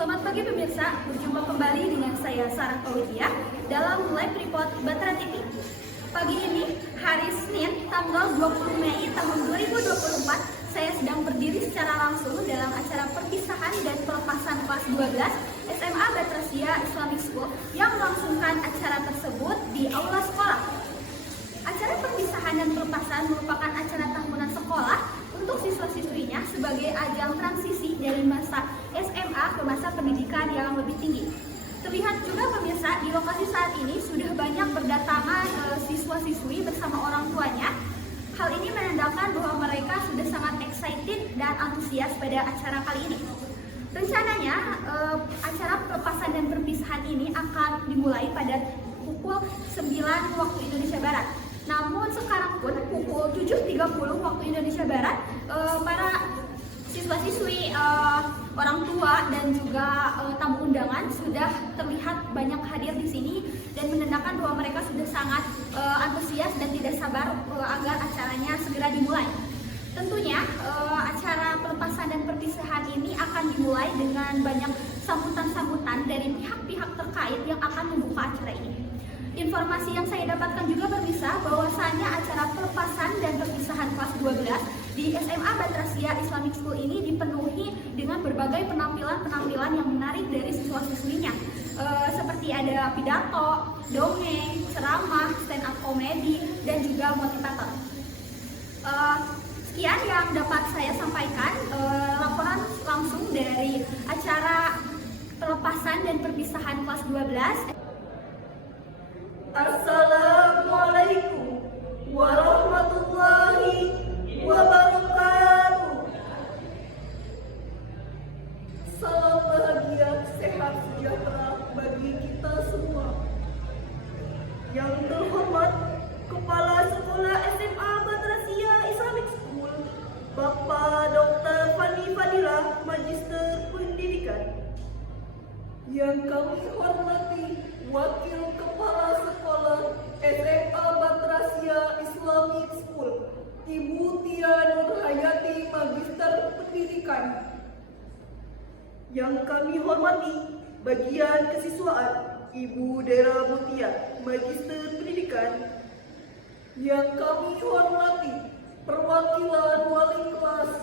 Selamat pagi pemirsa, berjumpa kembali dengan saya Sarah Pawitia dalam live report Batra TV. Pagi ini, hari Senin, tanggal 20 Mei tahun 2024, saya sedang berdiri secara langsung dalam acara perpisahan dan pelepasan kelas 12 SMA Batrasia Islamic School yang melangsungkan acara tersebut di aula sekolah. Acara perpisahan dan pelepasan merupakan acara tahunan sekolah untuk siswa-siswinya sebagai ajang transisi dari masa SMA ke masa pendidikan yang lebih tinggi. Terlihat juga pemirsa, di lokasi saat ini sudah banyak berdatangan siswa-siswi bersama orang tuanya. Hal ini menandakan bahwa mereka sudah sangat excited dan antusias pada acara kali ini. Rencananya, acara pelepasan dan perpisahan ini akan dimulai pada pukul 9 waktu Indonesia Barat. Namun sekarang pun pukul 7.30 waktu Indonesia Barat, para siswa-siswi, orang tua dan juga tamu undangan sudah terlihat banyak hadir di sini dan menandakan bahwa mereka sudah sangat antusias dan tidak sabar agar acaranya segera dimulai. Tentunya acara pelepasan dan perpisahan ini akan dimulai dengan banyak sambutan-sambutan dari pihak-pihak terkait yang akan membuka acara ini. Informasi yang saya dapatkan juga pemirsa bahwasannya acara pelepasan dan perpisahan kelas 12 di SMA Batrasia Islamic School ini dipenuhi dengan berbagai penampilan-penampilan yang menarik dari siswa-siswinya, seperti ada pidato, dongeng, ceramah, stand up komedi, dan juga motivator. Sekian yang dapat saya sampaikan, laporan langsung dari acara pelepasan dan perpisahan kelas 12. Assalamualaikum warahmatullahi wabarakatuh. Salam bahagia, sehat, sejahtera bagi kita semua. Yang terhormat Kepala Sekolah SMA Batrasia Islamic School, Bapak Dr. Fani Fadilah, Magister Pendidikan. Yang kami hormati Wakil Kepala Sekolah SMA Batrasia Islamic School, Ibu Tia Nurhayati, Magister Pendidikan. Yang kami hormati Bagian Kesiswaan, Ibu Dera Mutia, Magister Pendidikan. Yang kami hormati Perwakilan Wali Kelas,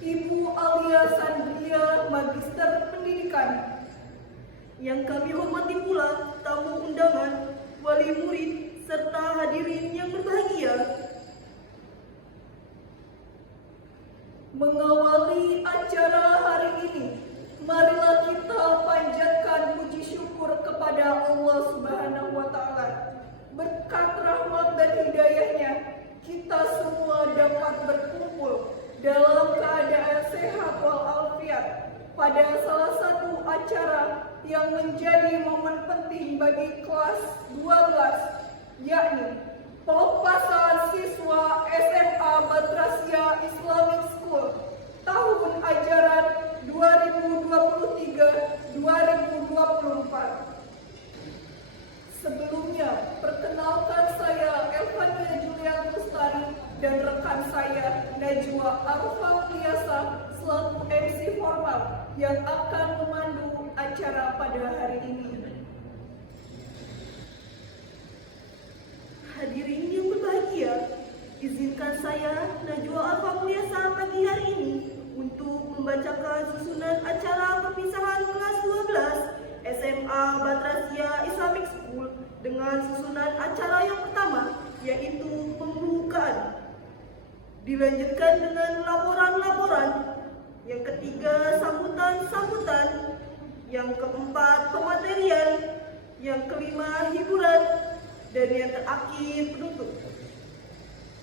Ibu Alia Sandria, Magister Pendidikan. Yang kami hormati pula tamu undangan, wali murid, serta hadirin yang berbahagia. Mengawali acara hari ini, marilah kita panjatkan puji syukur kepada Allah Subhanahu wa Ta'ala. Berkat rahmat dan hidayahnya, kita semua dapat berkumpul dalam keadaan sehat walafiat pada salah satu acara yang menjadi momen penting bagi kelas 12, yakni pelepasan siswa SMA Batrasia Islamic School tahun ajaran 2023-2024. Sebelumnya, perkenalkan saya Elvania Julian Lestari dan rekan saya Najwa Arfa Priasa selaku MC formal yang akan memandu acara pada hari ini. Hadirin yang berbahagia, izinkan saya Najwa Arfa Priasa pagi hari ini untuk membacakan susunan acara perpisahan kelas 12 SMA Batrasia Islamic School dengan susunan acara yang pertama, yaitu pembukaan. Dilanjutkan dengan laporan-laporan. Yang ketiga, sambutan-sambutan. Yang keempat, pematerian. Yang kelima, hiburan. Dan yang terakhir, penutup.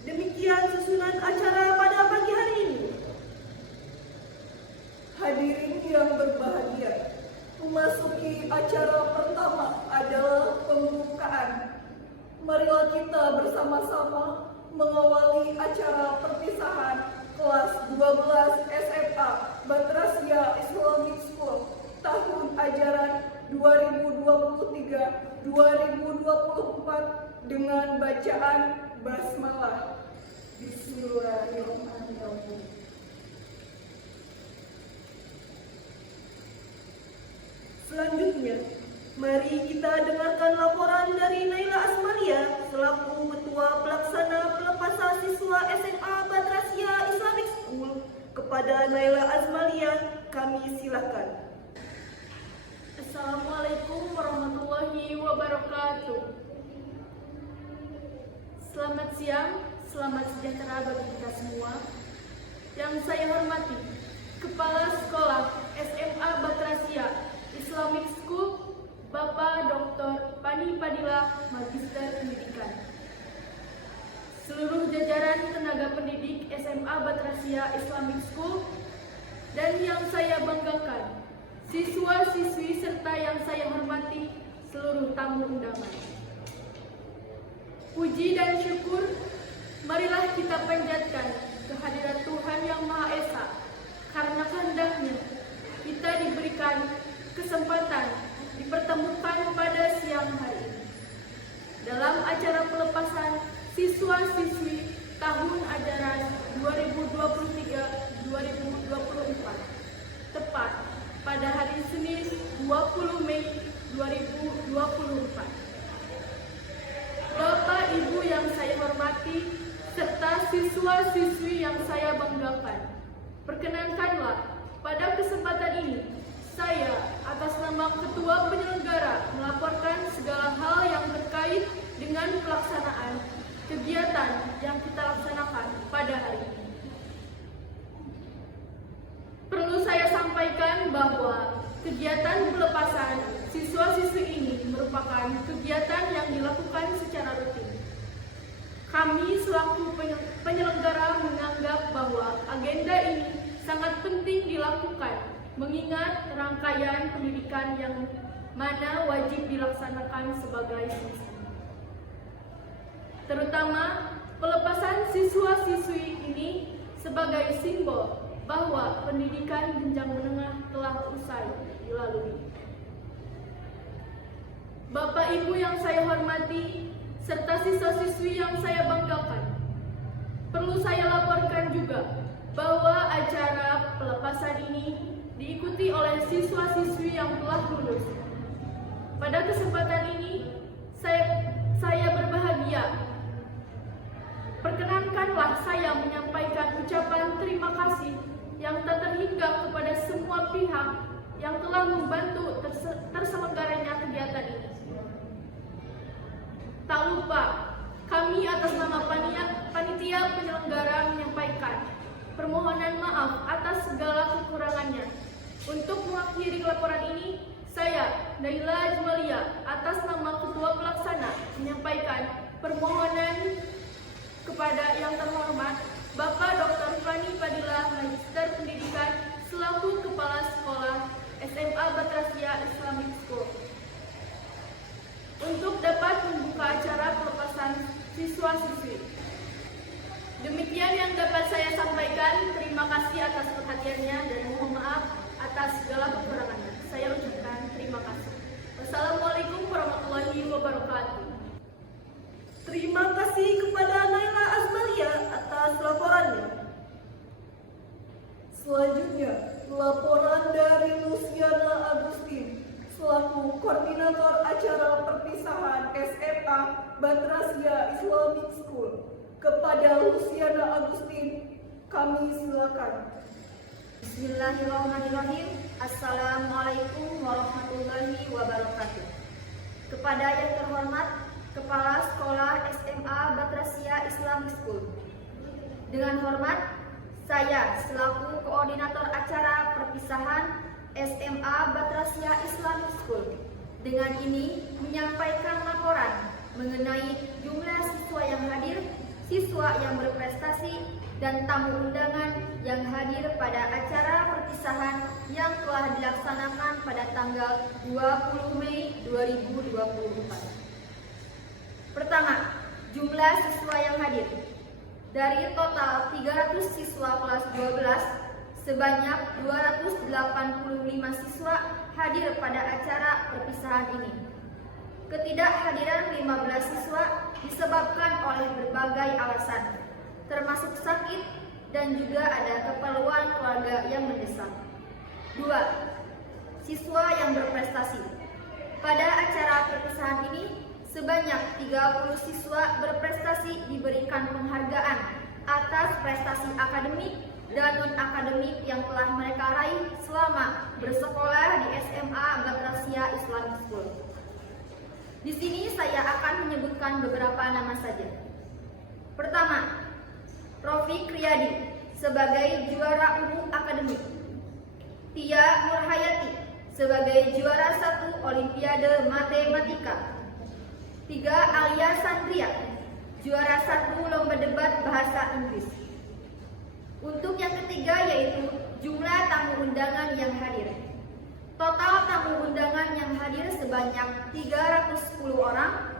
Demikian susunan acara pada pagi hari ini. Hadirin yang berbahagia, memasuki acara pertama adalah pembukaan. Marilah kita bersama-sama mengawali acara perpisahan kelas 12 SMA Batrasia Islamic School tahun ajaran 2023-2024 dengan bacaan basmalah. Bismillahirrahmanirrahim. Selanjutnya, mari kita dengarkan laporan dari Naila Asmalia selaku Ketua Pelaksana Pelepasan Siswa SMA Batrasia Islamic School. Kepada Naila Asmalia, kami silakan. Assalamualaikum warahmatullahi wabarakatuh. Selamat siang, selamat sejahtera bagi kita semua. Yang saya hormati, Kepala Sekolah SMA Batrasia Islamic School, Bapak Dr. Pani Padilla, Magister Pendidikan. Seluruh jajaran tenaga pendidik SMA Batrasia Islamic School, dan yang saya banggakan, siswa-siswi serta yang saya hormati seluruh tamu undangan. Puji dan syukur, marilah kita panjatkan kehadirat Tuhan Yang Maha Esa, karena kehendaknya kita diberikan kesempatan dipertemukan pada siang hari ini dalam acara pelepasan siswa-siswi tahun ajaran 2023-2024, tepat pada hari Senin 20 Mei 2024. Bapak Ibu yang saya hormati, serta siswa-siswi yang saya banggakan, perkenankanlah pada kesempatan ini saya atas nama Ketua Penyelenggara melaporkan segala hal yang terkait dengan pelaksanaan kegiatan yang kita laksanakan pada hari ini. Perlu saya sampaikan bahwa kegiatan pelepasan siswa-siswi ini merupakan kegiatan yang dilakukan secara rutin. Kami selaku penyelenggara menganggap bahwa agenda ini sangat penting dilakukan, mengingat rangkaian pendidikan yang mana wajib dilaksanakan sebagai siswa. Terutama pelepasan siswa-siswi ini sebagai simbol bahwa pendidikan jenjang menengah telah usai dilalui. Bapak Ibu yang saya hormati, serta siswa-siswi yang saya banggakan, perlu saya laporkan juga bahwa acara pelepasan ini diikuti oleh siswa-siswi yang telah lulus. Pada kesempatan ini, saya berbahagia. Perkenankanlah saya menyampaikan ucapan terima kasih yang tak terhingga kepada semua pihak yang telah membantu terselenggaranya kegiatan ini. Tak lupa, kami atas nama panitia penyelenggara menyampaikan permohonan maaf atas segala kekurangannya. Untuk mengakhiri laporan ini, saya, Naila Asmalia, atas nama Ketua Pelaksana menyampaikan permohonan kepada yang terhormat Bapak Dr. Pani Padilla, Magister Pendidikan, selaku Kepala Sekolah SMA Batrasia Islamic School, untuk dapat membuka acara pelepasan siswa-siswi. Demikian yang dapat saya sampaikan. Terima kasih atas perhatiannya dan mohon maaf atas segala kekurangannya. Saya ucapkan terima kasih. Wassalamualaikum warahmatullahi wabarakatuh. Terima kasih kepada Naila Asmalia atas laporannya. Selanjutnya, laporan dari Luciana Agustin selaku Koordinator Acara Perpisahan SMA Batrasia Islamic School. Kepada Luciana Agustin, kami silakan. Bismillahirrahmanirrahim. Assalamualaikum warahmatullahi wabarakatuh. Kepada yang terhormat Kepala Sekolah SMA Batrasia Islamic School, dengan hormat saya selaku Koordinator Acara Perpisahan SMA Batrasia Islamic School dengan ini menyampaikan laporan mengenai jumlah siswa yang hadir, siswa yang berprestasi, dan tamu undangan yang hadir pada acara perpisahan yang telah dilaksanakan pada tanggal 20 Mei 2024. Pertama, jumlah siswa yang hadir. Dari total 300 siswa kelas 12, sebanyak 285 siswa hadir pada acara perpisahan ini. Ketidakhadiran 15 siswa disebabkan oleh berbagai alasan, termasuk sakit dan juga ada keperluan keluarga yang mendesak. 2. siswa yang berprestasi. Pada acara perpisahan ini, sebanyak 30 siswa berprestasi diberikan penghargaan atas prestasi akademik dan non-akademik yang telah mereka raih selama bersekolah di SMA Batrasia Islamic School. Di sini saya akan menyebutkan beberapa nama saja. Pertama, Rofiq Riyadi sebagai juara umum akademik. Tia Nurhayati sebagai juara 1 Olimpiade Matematika. 3. Alia Sandria, juara 1 Lomba Debat Bahasa Inggris. Untuk yang ketiga yaitu jumlah tamu undangan yang hadir. Total tamu undangan yang hadir sebanyak 310 orang.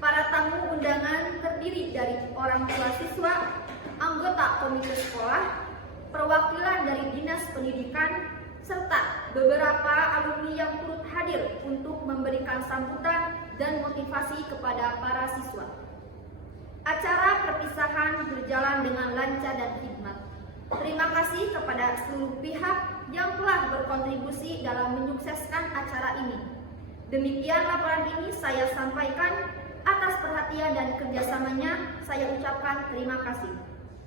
Para tamu undangan terdiri dari orang tua siswa, anggota komite sekolah, perwakilan dari Dinas Pendidikan, serta beberapa alumni yang turut hadir untuk memberikan sambutan dan motivasi kepada para siswa. Acara perpisahan berjalan dengan lancar dan hikmat. Terima kasih kepada seluruh pihak yang telah berkontribusi dalam menyukseskan acara ini. Demikian laporan ini saya sampaikan. Atas perhatian dan kerjasamanya, saya ucapkan terima kasih.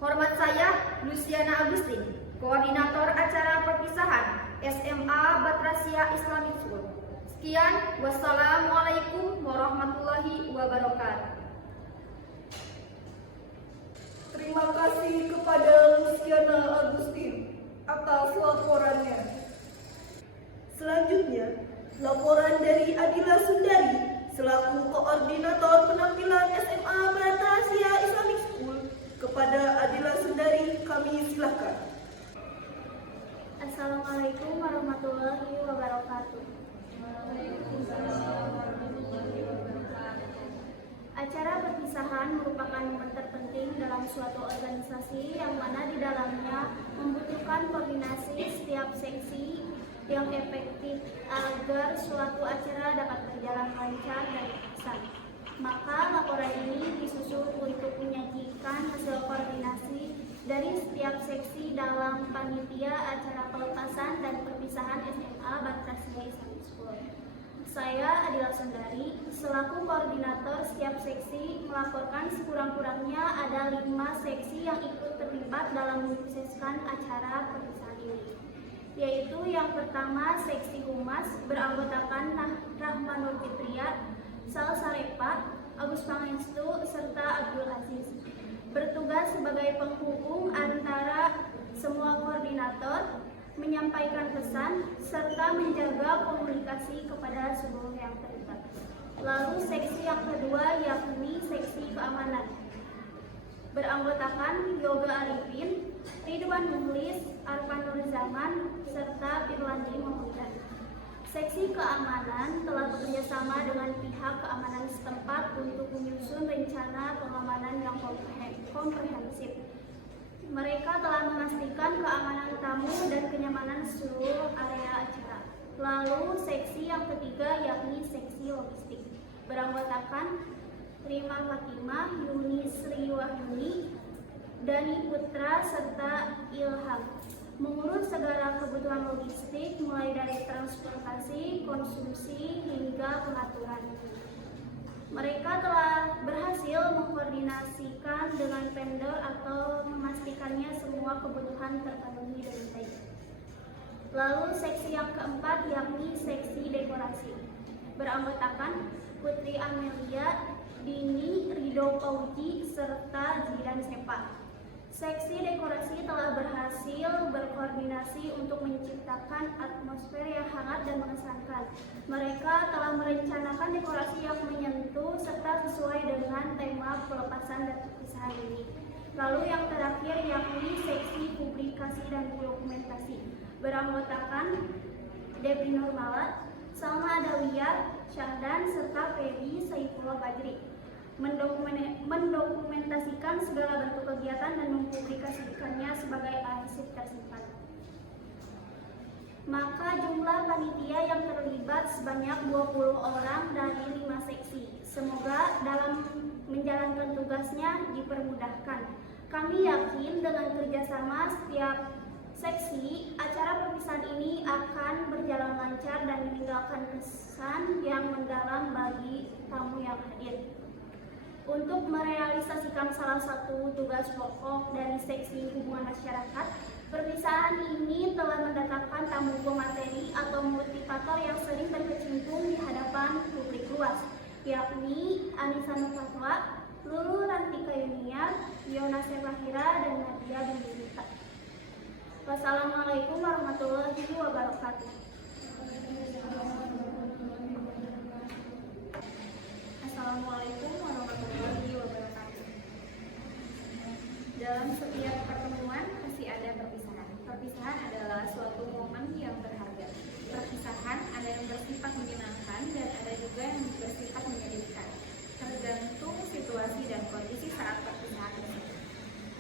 Hormat saya, Luciana Agustin, Koordinator Acara Perpisahan SMA Batrasia Islamic School. Sekian, wassalamualaikum warahmatullahi wabarakatuh. Terima kasih kepada Luciana Agustin atas laporannya. Selanjutnya, laporan dari Adila Sundari selaku Koordinator Penampilan SMA Batrasia Islamic School. Kepada Adila Sundari, kami silakan. Assalamualaikum warahmatullahi wabarakatuh. Acara perpisahan merupakan momen terpenting dalam suatu organisasi yang mana di dalamnya membutuhkan koordinasi setiap seksi yang efektif agar suatu acara dapat berjalan lancar dan berkesan. Maka laporan ini disusun untuk menyajikan hasil koordinasi dari setiap seksi dalam panitia acara pelepasan dan perpisahan SMA Batrasia Islamic School. Saya Adila Sundari, selaku koordinator setiap seksi, melaporkan sekurang-kurangnya ada 5 seksi yang ikut terlibat dalam menyukseskan acara perpisahan ini. Yaitu yang pertama seksi humas beranggotakan Rahmanur Fitria, Sal Sarepa, Agus Pangestu, serta Abdul Aziz. Bertugas sebagai penghubung antara semua koordinator, menyampaikan pesan, serta menjaga komunikasi kepada seluruh yang terlibat. Lalu seksi yang kedua yakni seksi keamanan. Beranggotakan Yoga Arifin, Ridwan Muhlis, Arfan Nur Zaman, serta Firlandi Mahmudan. Seksi keamanan telah bekerjasama dengan pihak keamanan setempat untuk menyusun rencana pengamanan yang komprehensif. Mereka telah memastikan keamanan tamu dan kenyamanan seluruh area acara. Lalu seksi yang ketiga yakni seksi logistik. Beranggotakan Rima Fatimah, Yuni Sri Wahyuni, Dani Putra, serta Ilham. Mengurus segala kebutuhan logistik mulai dari transportasi, konsumsi, hingga pengaturan. Mereka telah berhasil mengkoordinasikan dengan vendor atau memastikannya semua kebutuhan terpenuhi dengan baik. Lalu seksi yang keempat yakni seksi dekorasi. Beranggotakan Putri Amelia, Dini, Rido Pauji, serta Zidan Sepa. Seksi dekorasi telah berhasil berkoordinasi untuk menciptakan atmosfer yang hangat dan mengesankan. Mereka telah merencanakan dekorasi yang menyentuh serta sesuai dengan tema pelepasan dan perpisahan ini. Lalu yang terakhir yakni seksi publikasi dan dokumentasi. Beranggotakan Devi Nurmala, Salma Adawiyah, Syahdan, serta Feby Saifullah Badri. Mendokumentasikan segala bentuk kegiatan dan mempublikasikannya sebagai arsip tersimpan. Maka jumlah panitia yang terlibat sebanyak 20 orang dari 5 seksi. Semoga dalam menjalankan tugasnya dipermudahkan. Kami yakin dengan kerjasama setiap Seksi acara perpisahan ini akan berjalan lancar dan meninggalkan kesan yang mendalam bagi tamu yang hadir. Untuk merealisasikan salah satu tugas pokok dari seksi hubungan masyarakat, perpisahan ini telah mendatangkan tamu pemateri atau motivator yang sering berkecimpung di hadapan publik luas, yakni Anissa Nur Fatwa, Lulu Rantika Yuniar, Yona Sefahira, dan Nadia Binti. Wassalamualaikum warahmatullahi wabarakatuh. Assalamualaikum warahmatullahi wabarakatuh. Dalam setiap pertemuan pasti ada perpisahan. Perpisahan adalah suatu momen yang berharga. Perpisahan ada yang bersifat menyenangkan dan ada juga yang bersifat menyedihkan, tergantung situasi dan kondisi saat perpisahan tersebut.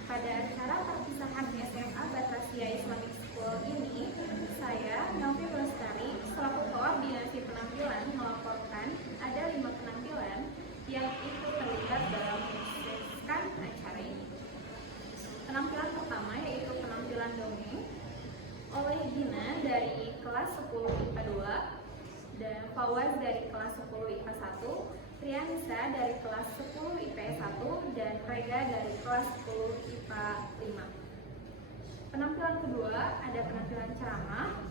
Pada acara perpisahan SMA Batrasia Islamic School ini, saya, Novi Lestari, selaku koordinasi penampilan melaporkan ada 5 penampilan yang ikut terlibat dalam mensukseskan acara ini. Penampilan pertama yaitu penampilan dongeng oleh Gina dari kelas 10 IPA 2 dan Fawaz dari kelas 10 IPA 1, Trianisa dari kelas 10 IPS 1, dan Rega dari kelas 10 IPA 5. Penampilan kedua ada penampilan ceramah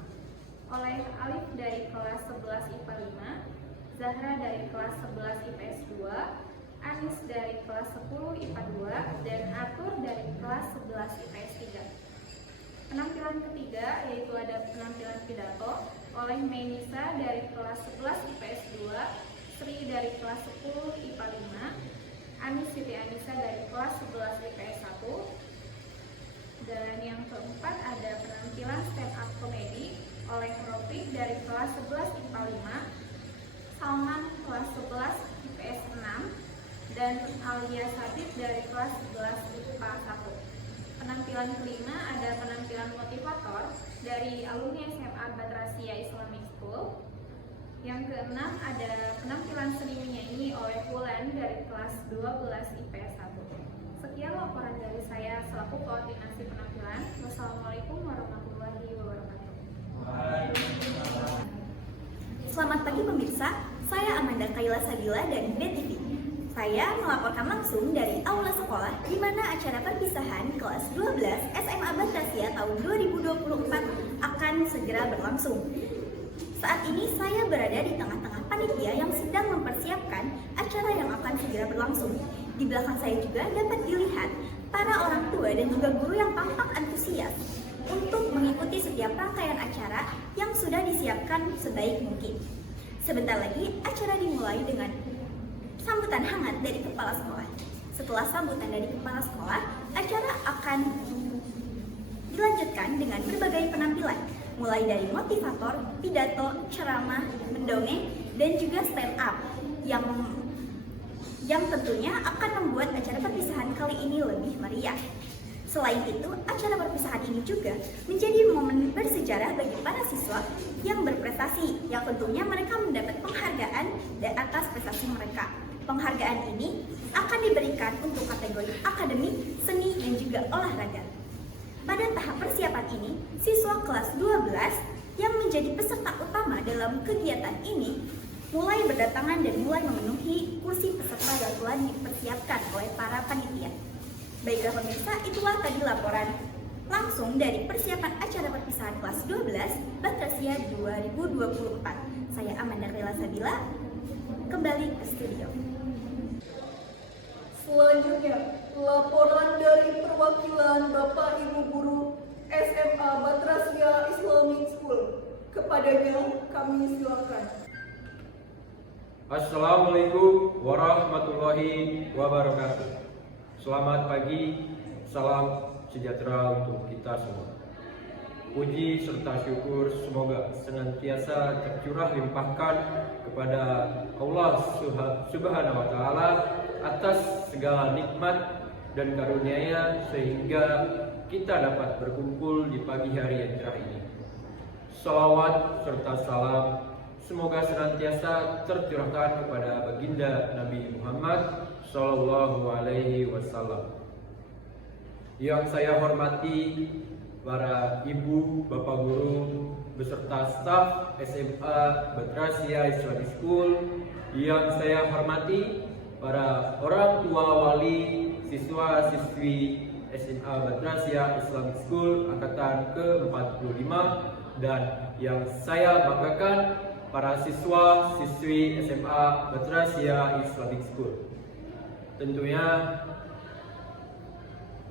oleh Alif dari kelas 11 IPA 5, Zahra dari kelas 11 IPS 2, Anis dari kelas 10 IPA 2, dan Atur dari kelas 11 IPS 3. Penampilan ketiga yaitu ada penampilan pidato oleh Menisa dari kelas 11 IPS 2, Sri dari kelas 10 IPA 5, Anis Siti Anissa dari kelas 11 IPS 1, dan yang keempat ada penampilan stand up comedy oleh Rofik dari kelas 11 IPA 5, Salman kelas 11 IPS 6, dan Alia Sabit dari kelas 11 IPA 1. Penampilan kelima ada penampilan motivator dari alumni SMA Batrasia Islamic School. Yang keenam ada penampilan seni menyanyi oleh Wulan dari kelas 12 IPS 1. Sekian laporan dari saya selaku koordinasi penampilan. Wassalamualaikum warahmatullahi wabarakatuh. Selamat pagi pemirsa, saya Amanda Kaila Sabila dari BTV. Saya melaporkan langsung dari aula sekolah di mana acara perpisahan kelas 12 SMA Batrasia tahun 2024 akan segera berlangsung. Saat ini saya berada di tengah-tengah panitia yang sedang mempersiapkan acara yang akan segera berlangsung. Di belakang saya juga dapat dilihat para orang tua dan juga guru yang tampak antusias untuk mengikuti setiap rangkaian acara yang sudah disiapkan sebaik mungkin. Sebentar lagi acara dimulai dengan sambutan hangat dari kepala sekolah. Setelah sambutan dari kepala sekolah, acara akan dilanjutkan dengan berbagai penampilan, mulai dari motivator, pidato, ceramah, mendongeng, dan juga stand up yang tentunya akan membuat acara perpisahan kali ini lebih meriah. Selain itu, acara perpisahan ini juga menjadi momen bersejarah bagi para siswa yang berprestasi, yang tentunya mereka mendapat penghargaan dan atas prestasi mereka. Penghargaan ini akan diberikan untuk kategori akademik, seni, dan juga olahraga. Pada tahap persiapan ini, siswa kelas 12 yang menjadi peserta utama dalam kegiatan ini mulai berdatangan dan mulai memenuhi kursi peserta yang telah dipersiapkan oleh para panitia. Baiklah pemirsa, itulah tadi laporan langsung dari persiapan acara perpisahan kelas 12 Batrasia 2024. Saya Amanda Kaila Sabila, kembali ke studio. Selanjutnya, laporan dari perwakilan Bapak Ibu Guru SMA Batrasia Islamic School. Kepadanya kami silakan. Assalamualaikum warahmatullahi wabarakatuh. Selamat pagi, salam sejahtera untuk kita semua. Puji serta syukur semoga senantiasa tercurah limpahkan kepada Allah Subhanahu wa Ta'ala atas segala nikmat dan karunia-Nya sehingga kita dapat berkumpul di pagi hari yang cerah ini. Salawat serta salam semoga senantiasa tercurahkan kepada baginda Nabi Muhammad Sallallahu Alaihi Wasallam. Yang saya hormati para ibu, bapak guru, beserta staf SMA Batrasia Islamic School yang saya hormati, para orang tua wali, siswa-siswi SMA Batrasia Islamic School angkatan ke-45, dan yang saya banggakan, para siswa-siswi SMA Batrasia Islamic School. Tentunya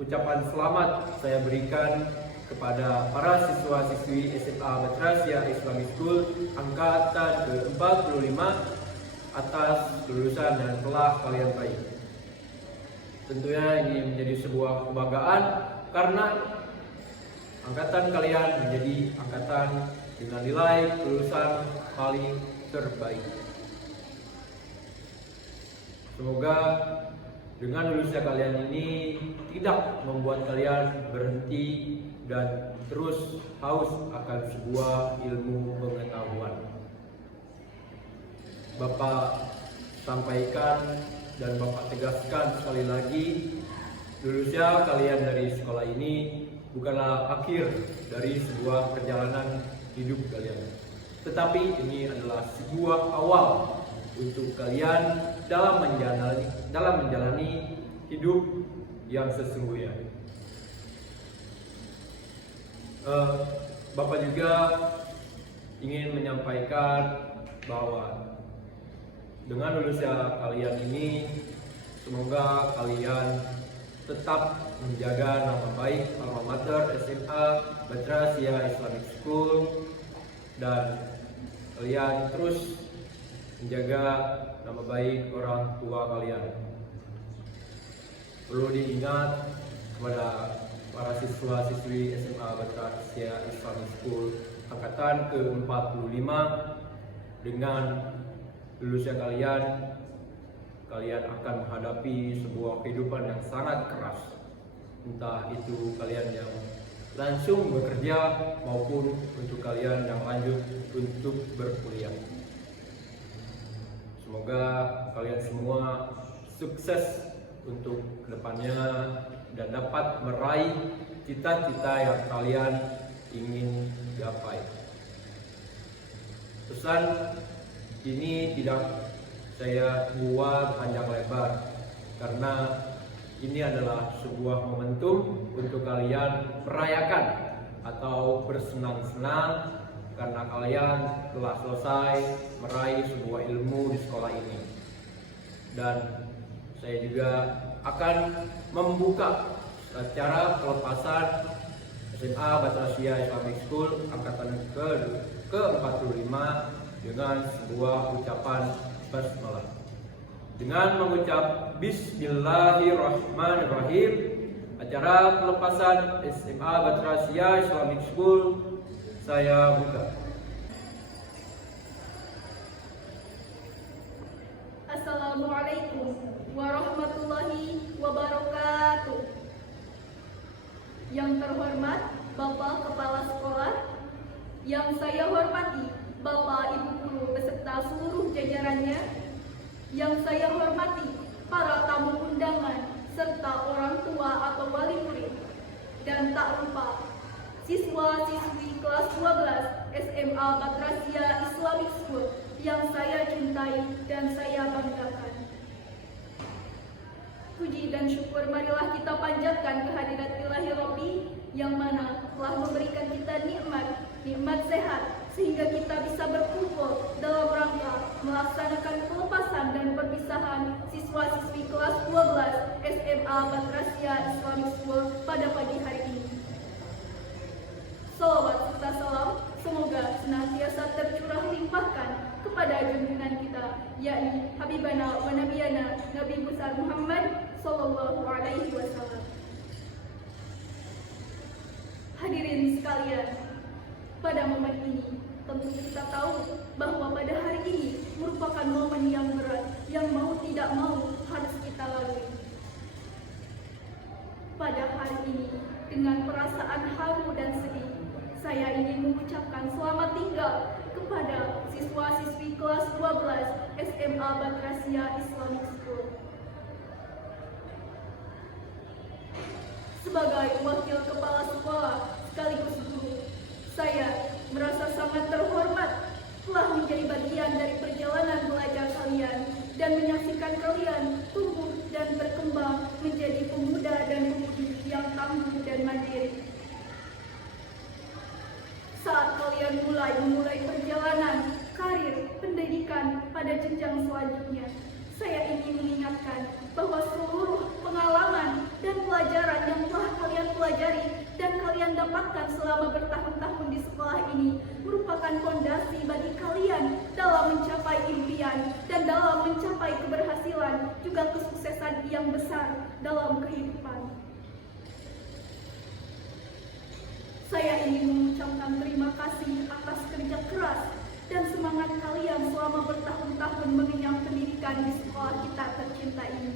ucapan selamat saya berikan kepada para siswa-siswi SMA Batrasia Islamic School angkatan ke-45 atas lulusan dan telah kalian raih. Tentunya ini menjadi sebuah kebanggaan karena angkatan kalian menjadi angkatan dengan nilai kelulusan paling terbaik. Semoga dengan lulusnya kalian ini tidak membuat kalian berhenti dan terus haus akan sebuah ilmu pengetahuan. Bapak sampaikan dan Bapak tegaskan sekali lagi, lulusnya kalian dari sekolah ini bukanlah akhir dari sebuah perjalanan hidup kalian, tetapi ini adalah sebuah awal untuk kalian dalam menjalani hidup yang sesungguhnya. Bapak juga ingin menyampaikan bahwa dengan lulusnya kalian ini, semoga kalian tetap menjaga nama baik alma mater SMA Batrasia Islamic School, dan kalian terus menjaga nama baik orang tua kalian. Perlu diingat kepada para siswa-siswi SMA Batrasia Islamic School angkatan ke-45, dengan lulusnya kalian akan menghadapi sebuah kehidupan yang sangat keras. Entah itu kalian yang langsung bekerja maupun untuk kalian yang lanjut untuk berkuliah. Semoga kalian semua sukses untuk kedepannya dan dapat meraih cita-cita yang kalian ingin gapai. Pesan ini tidak saya buat panjang lebar karena ini adalah sebuah momentum untuk kalian merayakan atau bersenang-senang karena kalian telah selesai meraih sebuah ilmu di sekolah ini. Dan saya juga akan membuka acara pelepasan SMA Batrasia Islamic School angkatan ke-45 dengan sebuah ucapan basmalah. Dengan mengucap Bismillahirrahmanirrahim, acara pelepasan SMA Batrasia Islamic School saya buka. Assalamualaikum warahmatullahi wabarakatuh. Yang terhormat Bapak Kepala Sekolah, yang saya hormati Bapak Ibu Guru beserta seluruh jajarannya, yang saya hormati para tamu undangan serta orang tua atau wali murid, dan tak lupa siswa-siswi kelas 12 SMA Batrasia Islamic School yang saya cintai dan saya banggakan. Puji dan syukur marilah kita panjatkan kehadirat Ilahi Rabbi yang mana telah memberikan kita nikmat sehat sehingga kita bisa berkumpul dalam rangka melaksanakan pelepasan dan perpisahan siswa-siswi kelas 12 SMA Batrasia Islamic School pada pagi hari ini. Salawat serta salam semoga senantiasa tercurah limpahkan kepada junjungan kita, yakni Habibana wa Nabiyana Nabi besar Muhammad Sallallahu Alaihi Wasallam. Hadirin sekalian, pada momen ini tentu kita tahu bahwa pada hari ini merupakan momen yang berat yang mau tidak mau harus kita lalui. Pada hari ini dengan perasaan haru dan sedih, saya ingin mengucapkan selamat tinggal kepada siswa-siswi kelas 12 SMA Batrasia Islamic School. Sebagai wakil kepala sekolah sekaligus guru. Saya merasa sangat terhormat telah menjadi bagian dari perjalanan belajar kalian dan menyaksikan kalian tumbuh dan berkembang menjadi pemuda dan pemudi yang tangguh dan mandiri. Saat kalian memulai perjalanan karir pendidikan pada jenjang selanjutnya, saya ingin mengingatkan bahwa seluruh pengalaman dan pelajaran yang telah kalian pelajari dan kalian dapatkan selama bertahun-tahun di sekolah ini merupakan fondasi bagi kalian dalam mencapai impian dan dalam mencapai keberhasilan juga kesuksesan yang besar dalam kehidupan. Saya ingin mengucapkan terima kasih atas kerja keras dan semangat kalian selama bertahun-tahun mengenyam pendidikan di sekolah kita tercinta ini.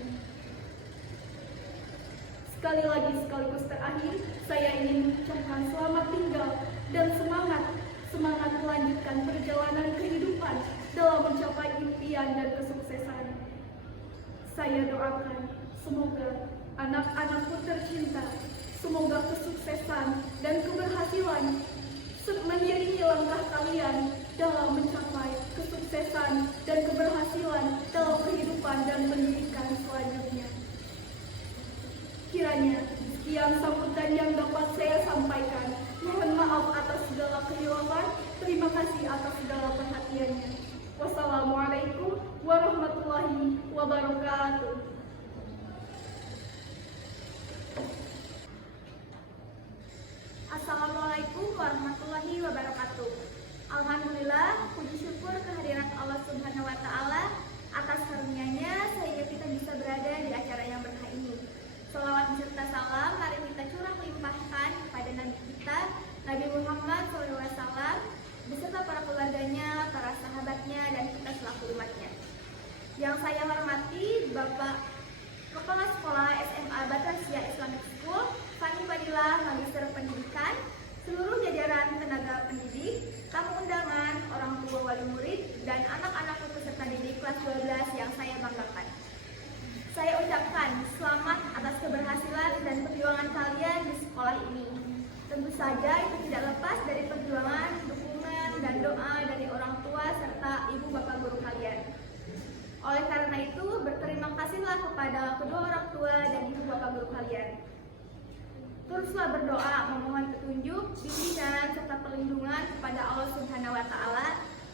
Sekali lagi sekaligus terakhir, saya ingin mengucapkan selamat tinggal dan semangat melanjutkan perjalanan kehidupan dalam mencapai impian dan kesuksesan. Saya doakan semoga anak-anakku tercinta, semoga kesuksesan dan keberhasilan mengiringi langkah kalian dalam mencapai kesuksesan dan keberhasilan dalam kehidupan dan pendidikan selanjutnya. Kiranya sekian sambutan yang dapat saya sampaikan. Mohon maaf atas segala kehilafan. Terima kasih atas segala perhatiannya. Wassalamualaikum warahmatullahi wabarakatuh. Assalamualaikum warahmatullahi wabarakatuh. Alhamdulillah, puji syukur kehadiran Allah Subhanahu wa Ta'ala atas karunia-Nya sehingga kita bisa berada di acara yang berkah ini. Salawat serta salam mari kita curah limpahkan kepada Nabi kita, Nabi Muhammad SAW, beserta para keluarganya, para sahabatnya, dan kita selaku umatnya. Yang saya hormati Bapak Kepala Sekolah SMA Batrasia Islamic School, Fani Fadilah, Magister Pendidikan, seluruh jajaran tenaga pendidik, tamu undangan, orang tua wali murid, dan anak-anak peserta didik kelas 12 yang saya banggakan. Saya ucapkan selamat atas keberhasilan dan perjuangan kalian di sekolah ini. Tentu saja itu tidak lepas dari perjuangan, dukungan, dan doa dari orang tua serta ibu bapak guru kalian. Oleh karena itu, berterima kasihlah kepada kedua orang tua dan ibu bapak guru kalian. Teruslah berdoa memohon petunjuk, bimbingan, serta perlindungan kepada Allah Subhanahu wa Ta'ala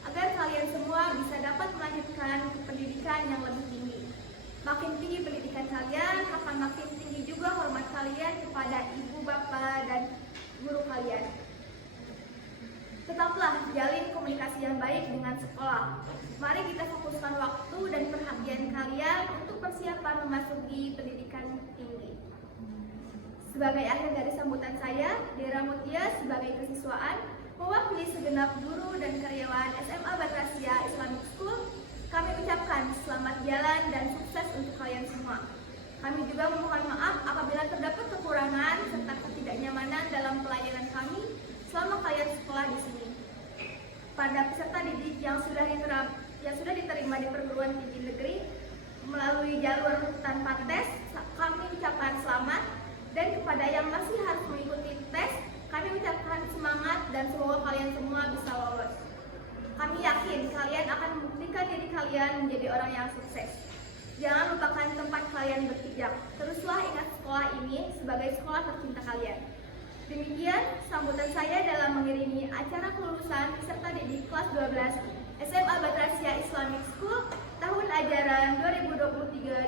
agar kalian semua bisa dapat melanjutkan ke pendidikan yang lebih tinggi. Makin tinggi pendidikan kalian, akan makin tinggi juga hormat kalian kepada ibu bapak dan guru kalian. Tetaplah jalin komunikasi yang baik dengan sekolah. Mari kita fokuskan waktu dan perhatian kalian untuk persiapan memasuki pendidikan tinggi. Sebagai akhir dari sambutan saya, Dera Mutia sebagai kesiswaan mewakili segenap guru dan karyawan SMA Batrasia Islamic School, kami ucapkan selamat jalan dan sukses untuk kalian semua. Kami juga memohon maaf apabila terdapat kekurangan serta ketidaknyamanan dalam pelayanan kami selama kalian sekolah di sini. Pada peserta didik yang sudah diterima di perguruan tinggi negeri melalui jalur tanpa tes, kami ucapkan selamat. Dan kepada yang masih harus mengikuti tes, kami ucapkan semangat dan semoga kalian semua bisa lolos. Kami yakin kalian akan membuktikan diri kalian menjadi orang yang sukses. Jangan lupakan tempat kalian berpijak. Teruslah ingat sekolah ini sebagai sekolah tercinta kalian. Demikian sambutan saya dalam mengiringi acara kelulusan peserta didik kelas 12 SMA Batrasia Islamic School tahun ajaran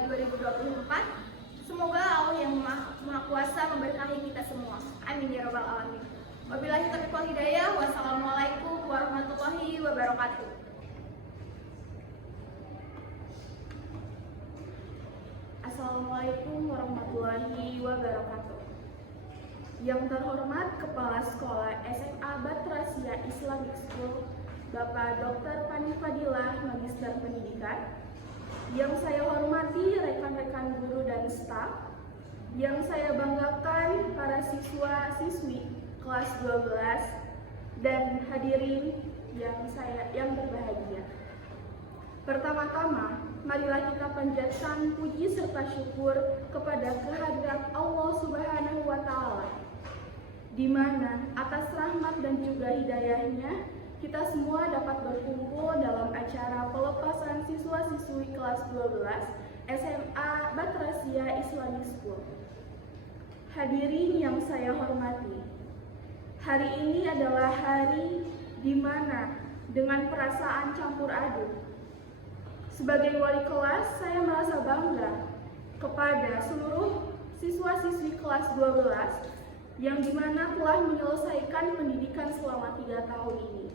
2023-2024. Semoga Allah yang Maha Kuasa memberkahi kita semua. Amin ya rabbal alamin. Wabillahi taufiq wal hidayah. Wassalamualaikum warahmatullahi wabarakatuh. Assalamualaikum warahmatullahi wabarakatuh. Yang terhormat Kepala Sekolah SMA Batrasia Islamic School, Bapak Dr. Fani Fadilah, Magister Pendidikan. Yang saya hormati rekan-rekan guru dan staf, yang saya banggakan para siswa-siswi kelas 12 dan hadirin yang berbahagia. Pertama-tama, marilah kita panjatkan puji serta syukur kepada kehadirat Allah Subhanahu wa Ta'ala di mana atas rahmat dan juga hidayahnya kita semua dapat berkumpul dalam acara pelepasan siswa-siswi kelas 12 SMA Batrasia Islamic School. Hadirin yang saya hormati, hari ini adalah hari di mana dengan perasaan campur aduk, sebagai wali kelas saya merasa bangga kepada seluruh siswa-siswi kelas 12 yang dimana telah menyelesaikan pendidikan selama 3 tahun ini.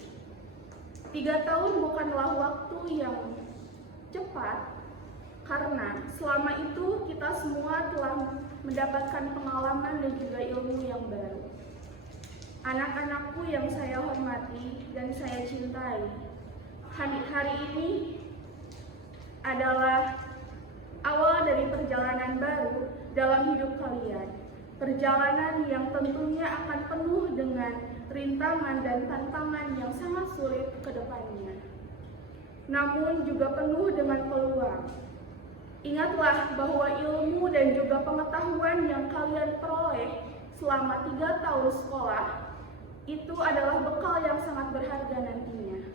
3 tahun bukanlah waktu yang cepat, karena selama itu kita semua telah mendapatkan pengalaman dan juga ilmu yang baru. Anak-anakku yang saya hormati dan saya cintai, hari ini adalah awal dari perjalanan baru dalam hidup kalian. Perjalanan yang tentunya akan penuh dengan rintangan dan tantangan yang sangat sulit ke depannya. Namun juga penuh dengan peluang. Ingatlah bahwa ilmu dan juga pengetahuan yang kalian peroleh selama 3 tahun sekolah itu adalah bekal yang sangat berharga nantinya.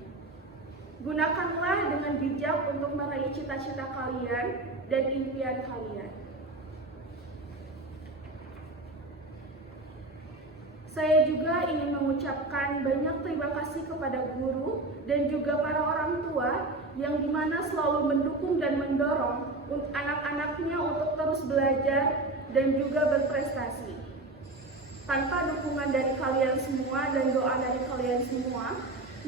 Gunakanlah dengan bijak untuk meraih cita-cita kalian dan impian kalian. Saya juga ingin mengucapkan banyak terima kasih kepada guru dan juga para orang tua yang dimana selalu mendukung dan mendorong anak-anaknya untuk terus belajar dan juga berprestasi. Tanpa dukungan dari kalian semua dan doa dari kalian semua,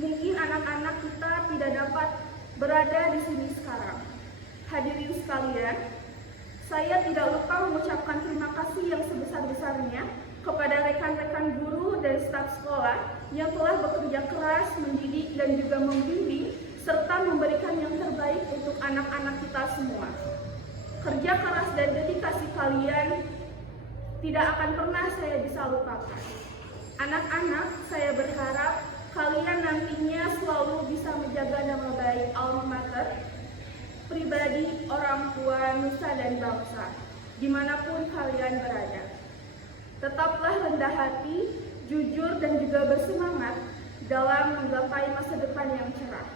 mungkin anak-anak kita tidak dapat berada di sini sekarang. Hadirin sekalian, saya tidak lupa mengucapkan terima kasih yang sebesar-besarnya kepada rekan-rekan guru dan staf sekolah yang telah bekerja keras mendidik dan juga membimbing serta memberikan yang terbaik untuk anak-anak kita semua. Kerja keras dan dedikasi kalian tidak akan pernah saya bisa lupakan. Anak-anak, saya berharap kalian nantinya selalu bisa menjaga nama baik alma mater, pribadi, orang tua, nusa dan bangsa, dimanapun kalian berada. Tetaplah rendah hati, jujur dan juga bersemangat dalam menggapai masa depan yang cerah.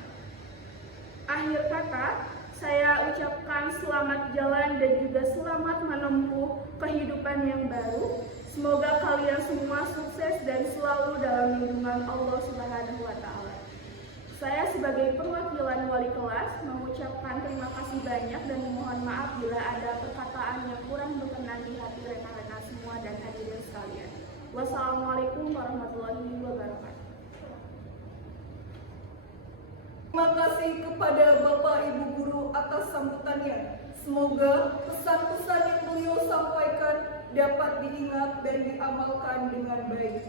Akhir kata, saya ucapkan selamat jalan dan juga selamat menempuh kehidupan yang baru. Semoga kalian semua sukses dan selalu dalam lindungan Allah Subhanahu wa Ta'ala. Saya sebagai perwakilan wali kelas mengucapkan terima kasih banyak dan mohon maaf bila ada perkataan yang kurang berkenan di hati rekan-rekan semua dan hadirin sekalian. Wassalamualaikum warahmatullahi wabarakatuh. Terima kasih kepada Bapak Ibu Guru atas sambutannya. Semoga pesan-pesan yang beliau sampaikan dapat diingat dan diamalkan dengan baik.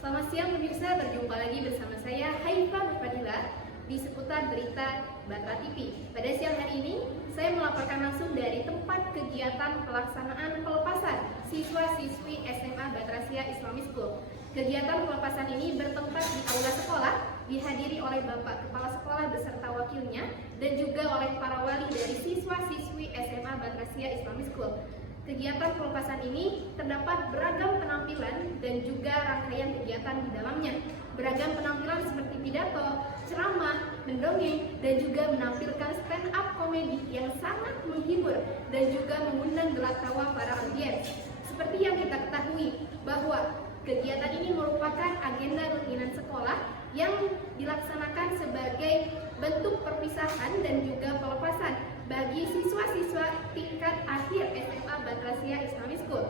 Selamat siang pemirsa, berjumpa lagi bersama saya Haifa Nurfadilah di seputar berita Batra TV. Pada siang hari ini, saya melaporkan langsung dari tempat kegiatan pelaksanaan pelepasan siswa-siswi SMA Batrasia Islamic School. Kegiatan pelepasan ini bertempat di aula sekolah, dihadiri oleh Bapak Kepala Sekolah beserta wakilnya, dan juga oleh para wali dari siswa-siswi SMA Batrasia Islamic School. Kegiatan pelepasan ini terdapat beragam penampilan dan juga rangkaian kegiatan di dalamnya. Beragam penampilan seperti pidato, ceramah, mendongeng, dan juga menampilkan stand up komedi yang sangat menghibur dan juga mengundang gelak tawa para audiens. Seperti yang kita ketahui bahwa kegiatan ini merupakan agenda rutinan sekolah yang dilaksanakan sebagai bentuk perpisahan dan juga pelepasan bagi siswa-siswa tingkat akhir SMA Batrasia Islamic School,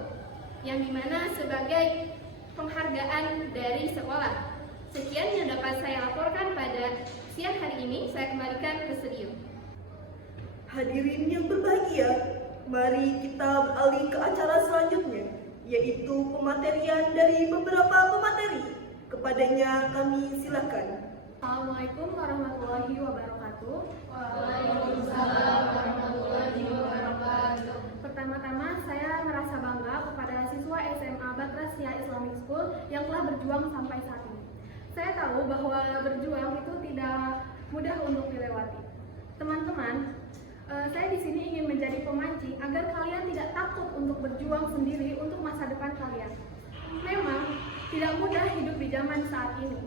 yang dimana sebagai penghargaan dari sekolah. Sekian yang dapat saya laporkan pada siang hari ini. Saya kembalikan ke studio. Hadirin yang berbahagia, mari kita beralih ke acara selanjutnya, yaitu pematerian dari beberapa pemateri. Kepadanya kami silakan. Assalamualaikum warahmatullahi wabarakatuh. Waalaikumsalam warahmatullahi wabarakatuh. Pertama-tama saya merasa bangga kepada siswa SMA Batrasia Islamic School yang telah berjuang sampai saat ini. Saya tahu bahwa berjuang itu tidak mudah untuk dilewati. Teman-teman, saya di sini ingin menjadi pemancing agar kalian tidak takut untuk berjuang sendiri untuk masa depan kalian. Memang Tidak mudah hidup di zaman saat ini.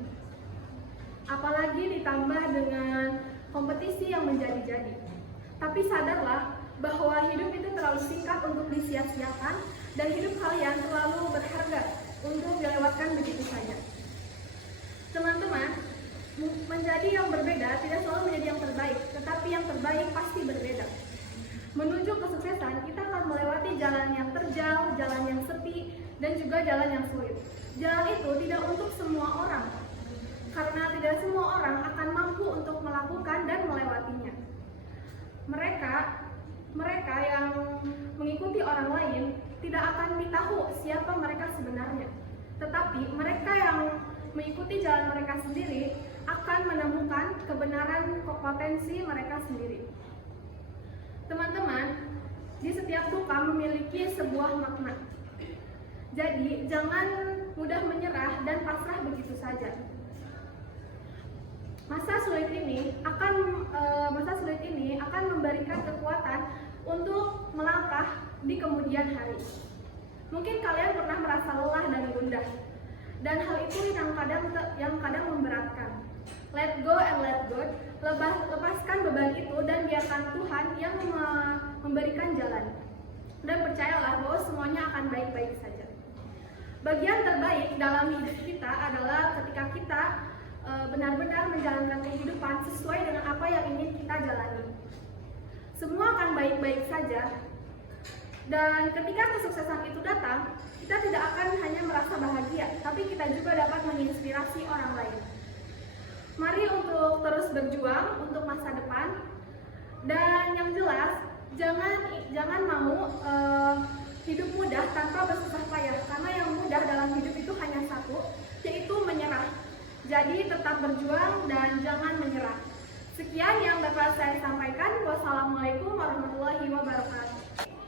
Apalagi ditambah dengan kompetisi yang menjadi-jadi. Tapi sadarlah bahwa hidup itu terlalu singkat untuk disia-siakan dan hidup kalian terlalu berharga untuk dilewatkan begitu saja. Teman-teman, menjadi yang berbeda tidak selalu menjadi yang terbaik, tetapi yang terbaik pasti berbeda. Menuju kesuksesan, kita akan melewati jalan yang terjal, jalan yang sepi, dan juga jalan yang sulit. Jalan itu tidak untuk semua orang, karena tidak semua orang akan mampu untuk melakukan dan melewatinya. Mereka yang mengikuti orang lain tidak akan tahu siapa mereka sebenarnya. Tetapi mereka yang mengikuti jalan mereka sendiri akan menemukan kebenaran potensi mereka sendiri. Teman-teman, di setiap duka memiliki sebuah makna. Jadi, jangan mudah menyerah dan pasrah begitu saja. Masa sulit ini akan memberikan kekuatan untuk melangkah di kemudian hari. Mungkin kalian pernah merasa lelah dan gundah, dan hal itu yang kadang memberatkan. Let go and let God. Lepaskan beban itu dan biarkan Tuhan yang memberikan jalan. Dan percayalah bahwa semuanya akan baik-baik saja. Bagian terbaik dalam hidup kita adalah ketika kita benar-benar menjalankan kehidupan sesuai dengan apa yang ingin kita jalani. Semua akan baik-baik saja. Dan ketika kesuksesan itu datang, kita tidak akan hanya merasa bahagia, tapi kita juga dapat menginspirasi orang lain. Mari untuk terus berjuang untuk masa depan. Dan yang jelas, jangan mau hidup mudah tanpa bersusah payah, karena yang mudah dalam hidup itu hanya satu, yaitu menyerah. Jadi tetap berjuang dan jangan menyerah. Sekian yang dapat saya sampaikan. Wassalamualaikum warahmatullahi wabarakatuh.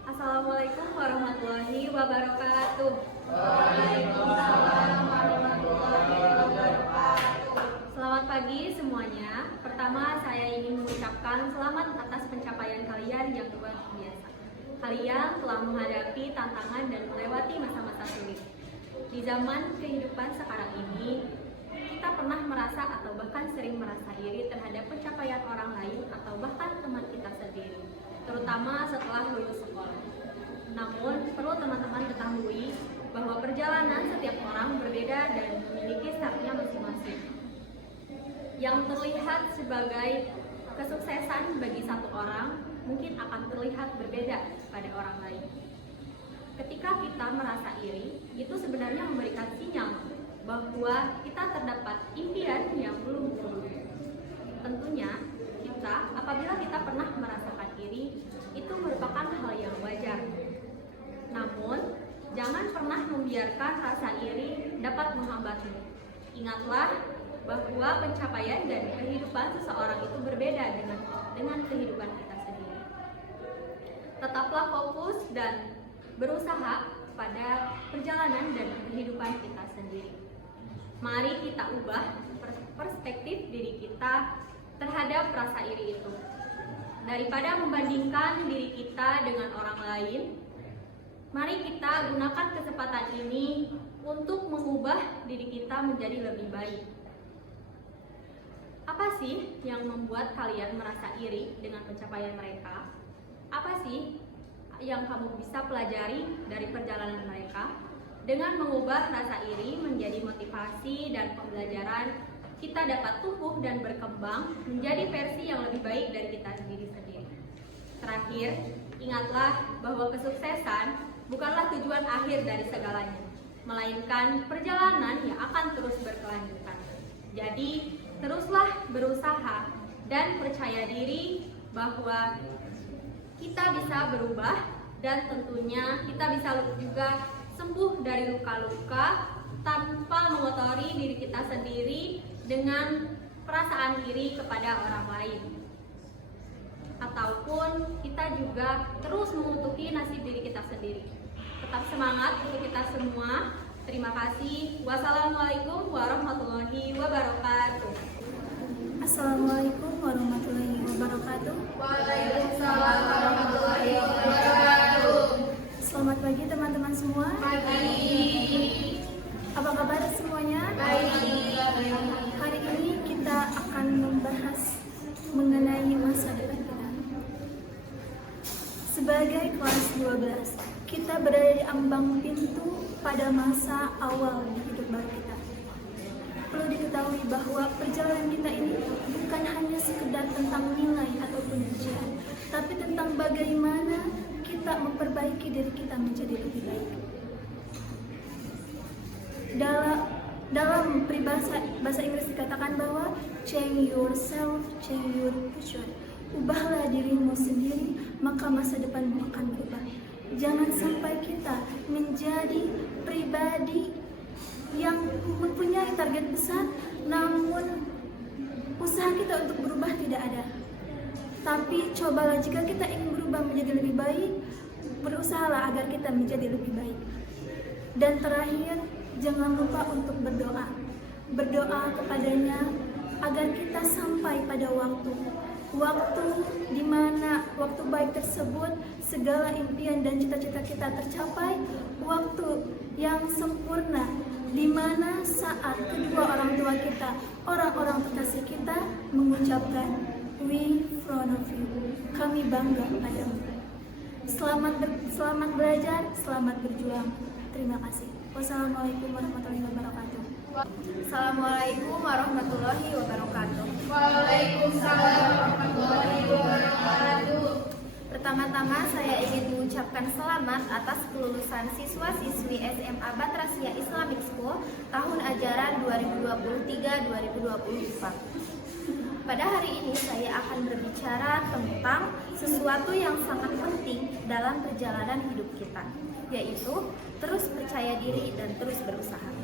Assalamualaikum warahmatullahi wabarakatuh. Waalaikumsalam warahmatullahi wabarakatuh. Selamat pagi semuanya. Pertama, saya ingin mengucapkan selamat atas pencapaian kalian yang luar biasa. Kalian telah menghadapi tantangan dan melewati masa-masa sulit. Di zaman kehidupan sekarang ini, kita pernah merasa atau bahkan sering merasa iri terhadap pencapaian orang lain atau bahkan teman kita sendiri, terutama setelah lulus sekolah. Namun, perlu teman-teman ketahui bahwa perjalanan setiap orang berbeda dan memiliki startnya masing-masing. Yang terlihat sebagai kesuksesan bagi satu orang mungkin akan terlihat berbeda pada orang lain. Ketika kita merasa iri, itu sebenarnya memberikan sinyal bahwa kita terdapat impian yang belum terwujud. Tentunya, apabila kita pernah merasakan iri, itu merupakan hal yang wajar. Namun, jangan pernah membiarkan rasa iri dapat menghambatmu. Ingatlah bahwa pencapaian dan kehidupan seseorang itu berbeda dengan kehidupan kita sendiri. Tetaplah fokus dan berusaha pada perjalanan dan kehidupan kita sendiri. Mari kita ubah perspektif diri kita terhadap rasa iri itu. Daripada membandingkan diri kita dengan orang lain, mari kita gunakan kesempatan ini untuk mengubah diri kita menjadi lebih baik. Apa sih yang membuat kalian merasa iri dengan pencapaian mereka? Apa sih yang kamu bisa pelajari dari perjalanan mereka? Dengan mengubah rasa iri menjadi motivasi dan pembelajaran, kita dapat tumbuh dan berkembang menjadi versi yang lebih baik dari kita sendiri. Terakhir, ingatlah bahwa kesuksesan bukanlah tujuan akhir dari segalanya, melainkan perjalanan yang akan terus berkelanjutan. Jadi, teruslah berusaha dan percaya diri bahwa kita bisa berubah dan tentunya kita bisa juga sembuh dari luka-luka tanpa mengotori diri kita sendiri dengan perasaan iri kepada orang lain. Ataupun kita juga terus mengutuki nasib diri kita sendiri. Tetap semangat untuk kita semua. Terima kasih. Wassalamualaikum warahmatullahi wabarakatuh. Assalamualaikum warahmatullahi wabarakatuh. Waalaikumsalam warahmatullahi wabarakatuh. Selamat pagi teman-teman semua. Pagi. Apa kabar Sebagai kelas 12, kita berada di ambang pintu pada masa awal di hidup baru kita. Perlu diketahui bahwa perjalanan kita ini bukan hanya sekedar tentang nilai ataupun ujian, tapi tentang bagaimana kita memperbaiki diri kita menjadi lebih baik. Dalam peribahasa bahasa Inggris dikatakan bahwa change yourself, change your future. Ubahlah dirimu sendiri, maka masa depanmu akan berubah. Jangan sampai kita menjadi pribadi yang mempunyai target besar, namun usaha kita untuk berubah tidak ada. Tapi cobalah jika kita ingin berubah menjadi lebih baik, berusahalah agar kita menjadi lebih baik. Dan terakhir, jangan lupa untuk berdoa. Berdoa kepadanya agar kita sampai pada waktu di mana waktu baik tersebut segala impian dan cita-cita kita tercapai, waktu yang sempurna di mana saat kedua orang tua kita, orang-orang terkasih kita mengucapkan we proud of you, kami bangga padamu. Selamat belajar, selamat berjuang. Terima kasih. Wassalamualaikum warahmatullahi wabarakatuh. Assalamualaikum warahmatullahi wabarakatuh. Waalaikumsalam warahmatullahi wabarakatuh. Pertama-tama saya ingin mengucapkan selamat atas kelulusan siswa-siswi SMA Batrasia Islamic School tahun ajaran 2023-2024. Pada hari ini saya akan berbicara tentang sesuatu yang sangat penting dalam perjalanan hidup kita, yaitu terus percaya diri dan terus berusaha.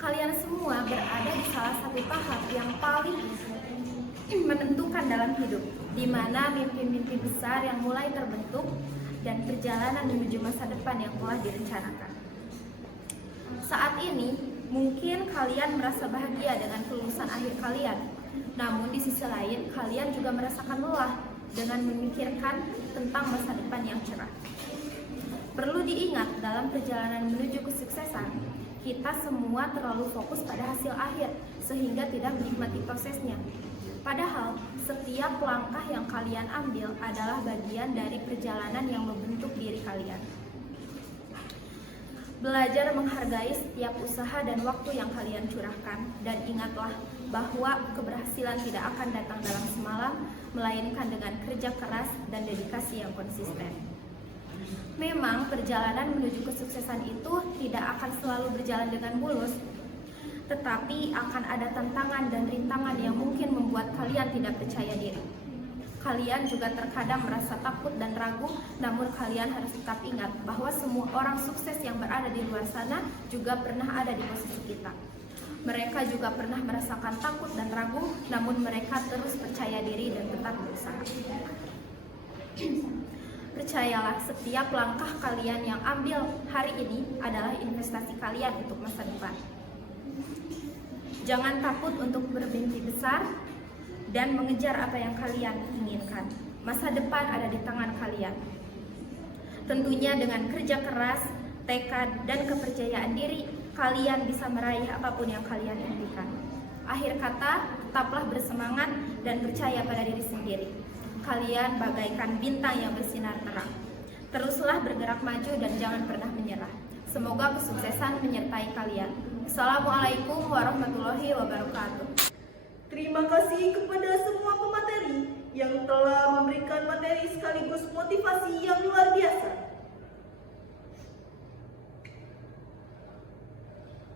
Kalian semua berada di salah satu tahap yang paling menentukan dalam hidup, di mana mimpi-mimpi besar yang mulai terbentuk dan perjalanan menuju masa depan yang telah direncanakan. Saat ini, mungkin kalian merasa bahagia dengan kelulusan akhir kalian, namun di sisi lain, kalian juga merasakan lelah dengan memikirkan tentang masa depan yang cerah. Perlu diingat, dalam perjalanan menuju kesuksesan, kita semua terlalu fokus pada hasil akhir sehingga tidak menikmati prosesnya. Padahal setiap langkah yang kalian ambil adalah bagian dari perjalanan yang membentuk diri kalian. Belajar menghargai setiap usaha dan waktu yang kalian curahkan, dan ingatlah bahwa keberhasilan tidak akan datang dalam semalam, melainkan dengan kerja keras dan dedikasi yang konsisten. Memang perjalanan menuju kesuksesan itu tidak akan selalu berjalan dengan mulus, tetapi akan ada tantangan dan rintangan yang mungkin membuat kalian tidak percaya diri. Kalian juga terkadang merasa takut dan ragu, namun kalian harus tetap ingat bahwa semua orang sukses yang berada di luar sana juga pernah ada di posisi kita. Mereka juga pernah merasakan takut dan ragu, namun mereka terus percaya diri dan tetap berusaha. Percayalah, setiap langkah kalian yang ambil hari ini adalah investasi kalian untuk masa depan. Jangan takut untuk bermimpi besar dan mengejar apa yang kalian inginkan. Masa depan ada di tangan kalian. Tentunya dengan kerja keras, tekad, dan kepercayaan diri, kalian bisa meraih apapun yang kalian impikan. Akhir kata, tetaplah bersemangat dan percaya pada diri sendiri. Kalian bagaikan bintang yang bersinar terang. Teruslah bergerak maju dan jangan pernah menyerah. Semoga kesuksesan menyertai kalian. Assalamualaikum warahmatullahi wabarakatuh. Terima kasih kepada semua pemateri yang telah memberikan materi sekaligus motivasi yang luar biasa.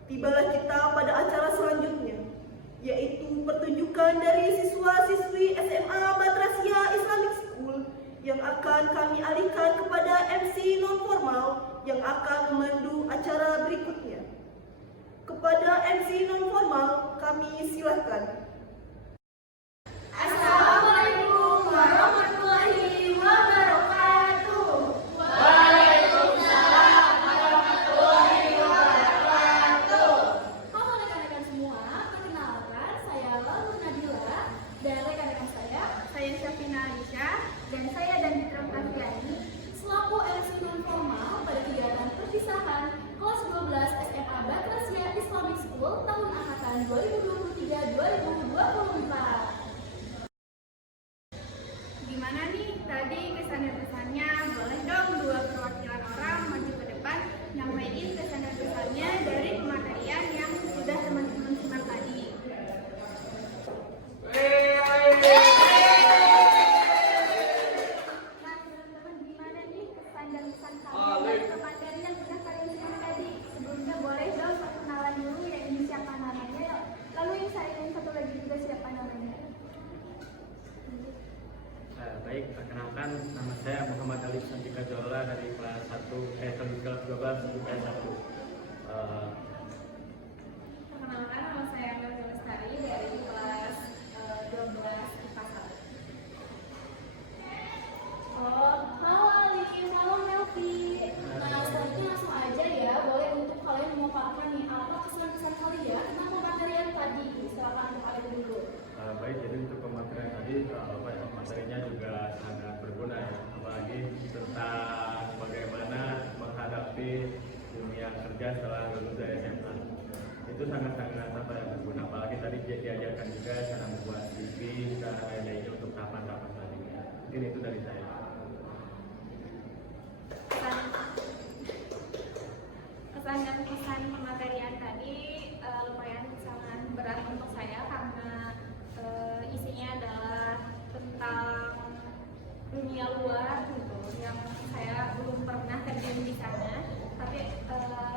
Tibalah kita pada acara selanjutnya, yaitu pertunjukan dari siswa-siswi SMA Batrasia Islamic School yang akan kami alihkan kepada MC non-formal yang akan memandu acara berikutnya. Kepada MC non-formal, kami silakan. Assalamualaikum warahmatullahi wabarakatuh. Waalaikumsalam warahmatullahi wabarakatuh. Halo rekan-rekan semua, perkenalkan saya Lalu Nadila dan rekan-rekan saya Syafina Aisyah, dan saya dan Fitra Praviani selaku MC non-formal pada kegiatan perpisahan kelas 12 SMA Batrasia Islamic School tahun angkatan 2023-2024. di Gimana nih tadi kesan dan pesannya? Boleh dong dua perwakilan orang maju ke depan nyampein kesan dan pesannya dari pematerian yang sudah teman-teman simak tadi. Nah, teman-teman, gimana nih kesan dan pesan kalian dari materi yang sudah kalian simak tadi? Sebelumnya boleh dong perkenalan dulu ya, ini siapa namanya, lalu yang satu lagi juga siapa namanya. Baik, perkenalkan nama saya Muhammad Ali Santika Jola dari kelas 12 IPS 1. Perkenalkan, nama saya Melvi Lestari dari kelas 12 IPA 1. Oh, halo Ali, halo Melvi. Nah, selanjutnya langsung aja ya. Boleh untuk kalian memaparkan nih apa kesan-kesan kalian tentang pematerian tadi. Silakan untuk kalian dulu. Baik, jadi untuk pematerian tadi materinya juga sangat berguna ya, apalagi tentang bagaimana menghadapi dunia kerja setelah lulus dari SMA. Itu sangat-sangat berguna, apalagi tadi diajarkan juga cara membuat CV dan lain-lainnya untuk tahapan-tahapan selanjutnya. Mungkin itu dari saya. Kesan dan pesan pematerian tadi lumayan sangat berat untuk saya karena isinya adalah tentang dunia luar gitu yang saya belum pernah terjun di sana, tapi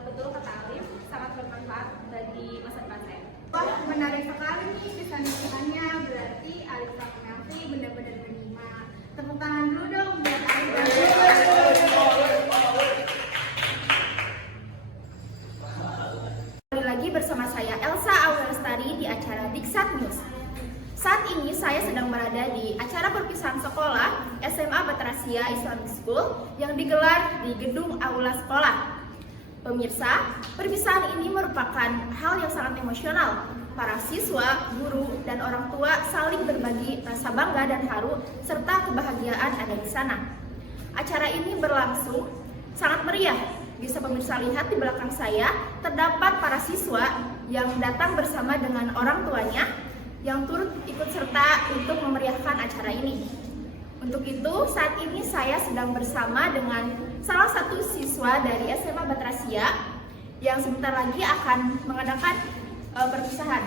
betul kata Alif sangat bermanfaat bagi masa depan saya. Wah, menarik sekali nih kesan-kesannya, berarti Alif sama Melvi benar-benar menyimak. Tepuk tangan dulu dong buat Alif. Kembali lagi bersama saya Elsa Aulestari di acara Diksat News. Saat ini saya sedang berada di acara perpisahan sekolah SMA Batrasia Islamic School yang digelar di gedung aula sekolah. Pemirsa, perpisahan ini merupakan hal yang sangat emosional. Para siswa, guru, dan orang tua saling berbagi rasa bangga dan haru serta kebahagiaan ada di sana. Acara ini berlangsung sangat meriah. Bisa pemirsa lihat di belakang saya, terdapat para siswa yang datang bersama dengan orang tuanya yang turut ikut serta untuk memeriahkan acara ini. Untuk itu, saat ini saya sedang bersama dengan salah satu siswa dari SMA Batrasia yang sebentar lagi akan mengadakan perpisahan.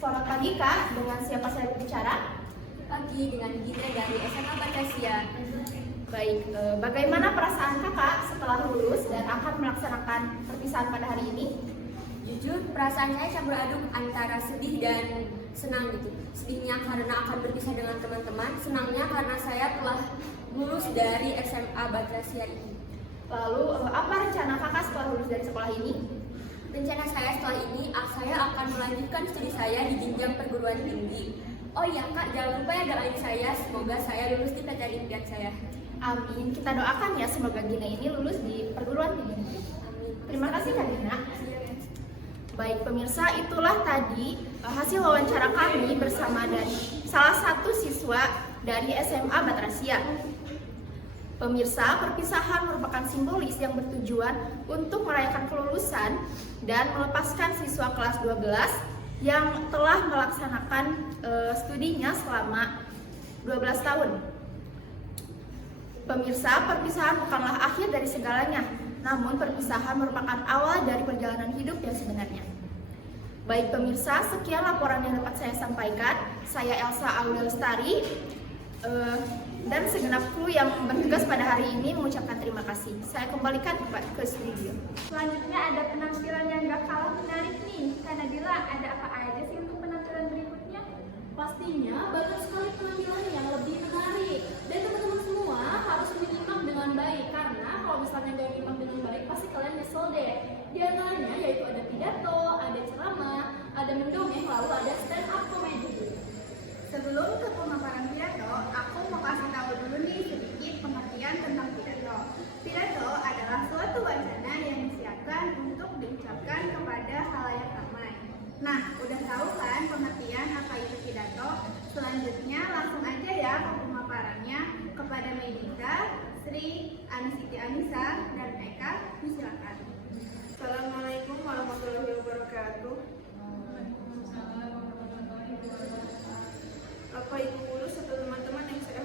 Selamat pagi Kak, dengan siapa saya berbicara? Pagi, dengan Gita dari SMA Batrasia. Baik, bagaimana perasaan kakak setelah lulus dan akan melaksanakan perpisahan pada hari ini? Jujur, perasaan saya campur aduk antara sedih dan senang gitu. Sedihnya karena akan berpisah dengan teman-teman, senangnya karena saya telah lulus dari SMA Batrasia ini. Lalu, apa rencana kakak setelah lulus dari sekolah ini? Rencana saya setelah ini, saya akan melanjutkan studi saya di jenjang perguruan tinggi. Oh iya Kak, jangan lupa ya doain saya, semoga saya lulus di pelajaran impian saya. Amin, kita doakan ya semoga Gina ini lulus di perguruan tinggi. Amin. Terima kasih Kak Gina. Baik pemirsa, itulah tadi hasil wawancara kami bersama dari salah satu siswa dari SMA Batrasia. Pemirsa, perpisahan merupakan simbolis yang bertujuan untuk merayakan kelulusan dan melepaskan siswa kelas 12 yang telah melaksanakan studinya selama 12 tahun. Pemirsa, perpisahan bukanlah akhir dari segalanya, namun perpisahan merupakan awal dari perjalanan hidup yang sebenarnya. Baik pemirsa, sekian laporan yang dapat saya sampaikan. Saya Elsa Aulestari dan segenap kru yang bertugas pada hari ini mengucapkan terima kasih. Saya kembalikan ke studio. Selanjutnya ada penampilan yang gak kalah menarik nih. Kak Nabila, ada apa aja sih untuk penampilan berikutnya? Pastinya banyak sekali penampilan yang lebih menarik. Dan teman-teman semua harus menyimak dengan baik, karena kalau misalnya nggak menyimak dengan baik pasti kalian nyesel deh. Di antaranya yaitu ada pidato, ada ceramah, ada mendongeng, lalu ada stand up comedy. Sebelum ke pemaparan pidato, aku mau kasih tahu dulu nih sedikit pengertian tentang pidato. Pidato adalah suatu wacana yang disiapkan untuk diucapkan kepada khalayak ramai. Nah, udah tahu kan pengertian apa itu pidato? Selanjutnya langsung aja ya ke pemaparannya kepada Medika, Sri, Anisiti Anissa, dan Eka. Silakan. Assalamualaikum warahmatullahi wabarakatuh. Bapak Ibu guru serta teman-teman yang saya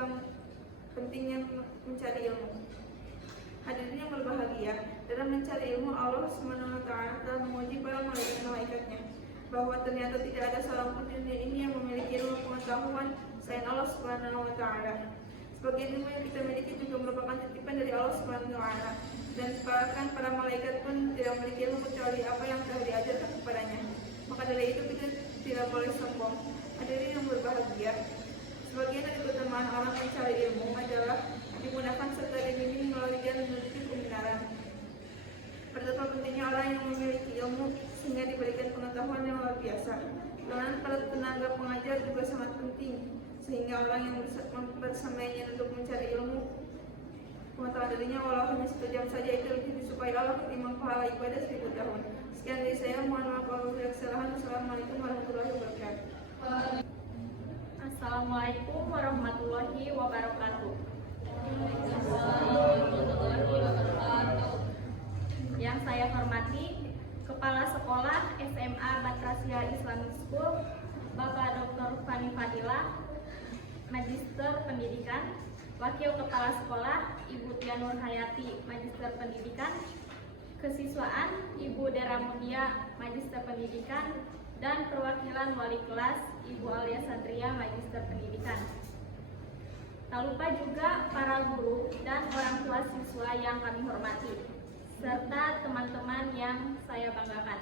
tentang pentingnya mencari ilmu. Hadirin yang berbahagia, dalam mencari ilmu Allah SWT telah menguji para malaikat-malaikatnya bahwa ternyata tidak ada seorang pun di dunia ini yang memiliki ilmu pengetahuan selain Allah SWT. Sebagian ilmu yang kita miliki juga merupakan titipan dari Allah SWT, dan bahkan para malaikat pun tidak memiliki ilmu kecuali apa yang telah diajarkan kepadanya. Maka dari itu kita tidak boleh sombong. Hadirin yang berbahagia, sebagian dari keutamaan orang mencari ilmu adalah dimudahkan serta dibimbing melalui jalan menuju kebenaran. Betapa pentingnya orang yang memiliki ilmu sehingga diberikan pengetahuan yang luar biasa. Peranan para tenaga pengajar juga sangat penting, sehingga orang yang bersamanya untuk mencari ilmu pengetahuan darinya walau hanya 1 jam saja itu lebih disukai Allah ketimbang pahala ibadah 1000 tahun. Sekian dari saya, mohon maaf kalau ada kesalahan. Wassalamualaikum warahmatullahi wabarakatuh. Assalamualaikum warahmatullahi wabarakatuh. Yang saya hormati Kepala Sekolah SMA Batrasia Islamic School, Bapak Dr. Fani Fadilah, Magister Pendidikan, Wakil Kepala Sekolah Ibu Tia Nur Hayati, Magister Pendidikan, Kesiswaan Ibu Dera Mutia, Magister Pendidikan, dan perwakilan wali kelas Ibu Alia Satria, Magister Pendidikan. Tak lupa juga para guru dan orang tua siswa yang kami hormati, serta teman-teman yang saya banggakan.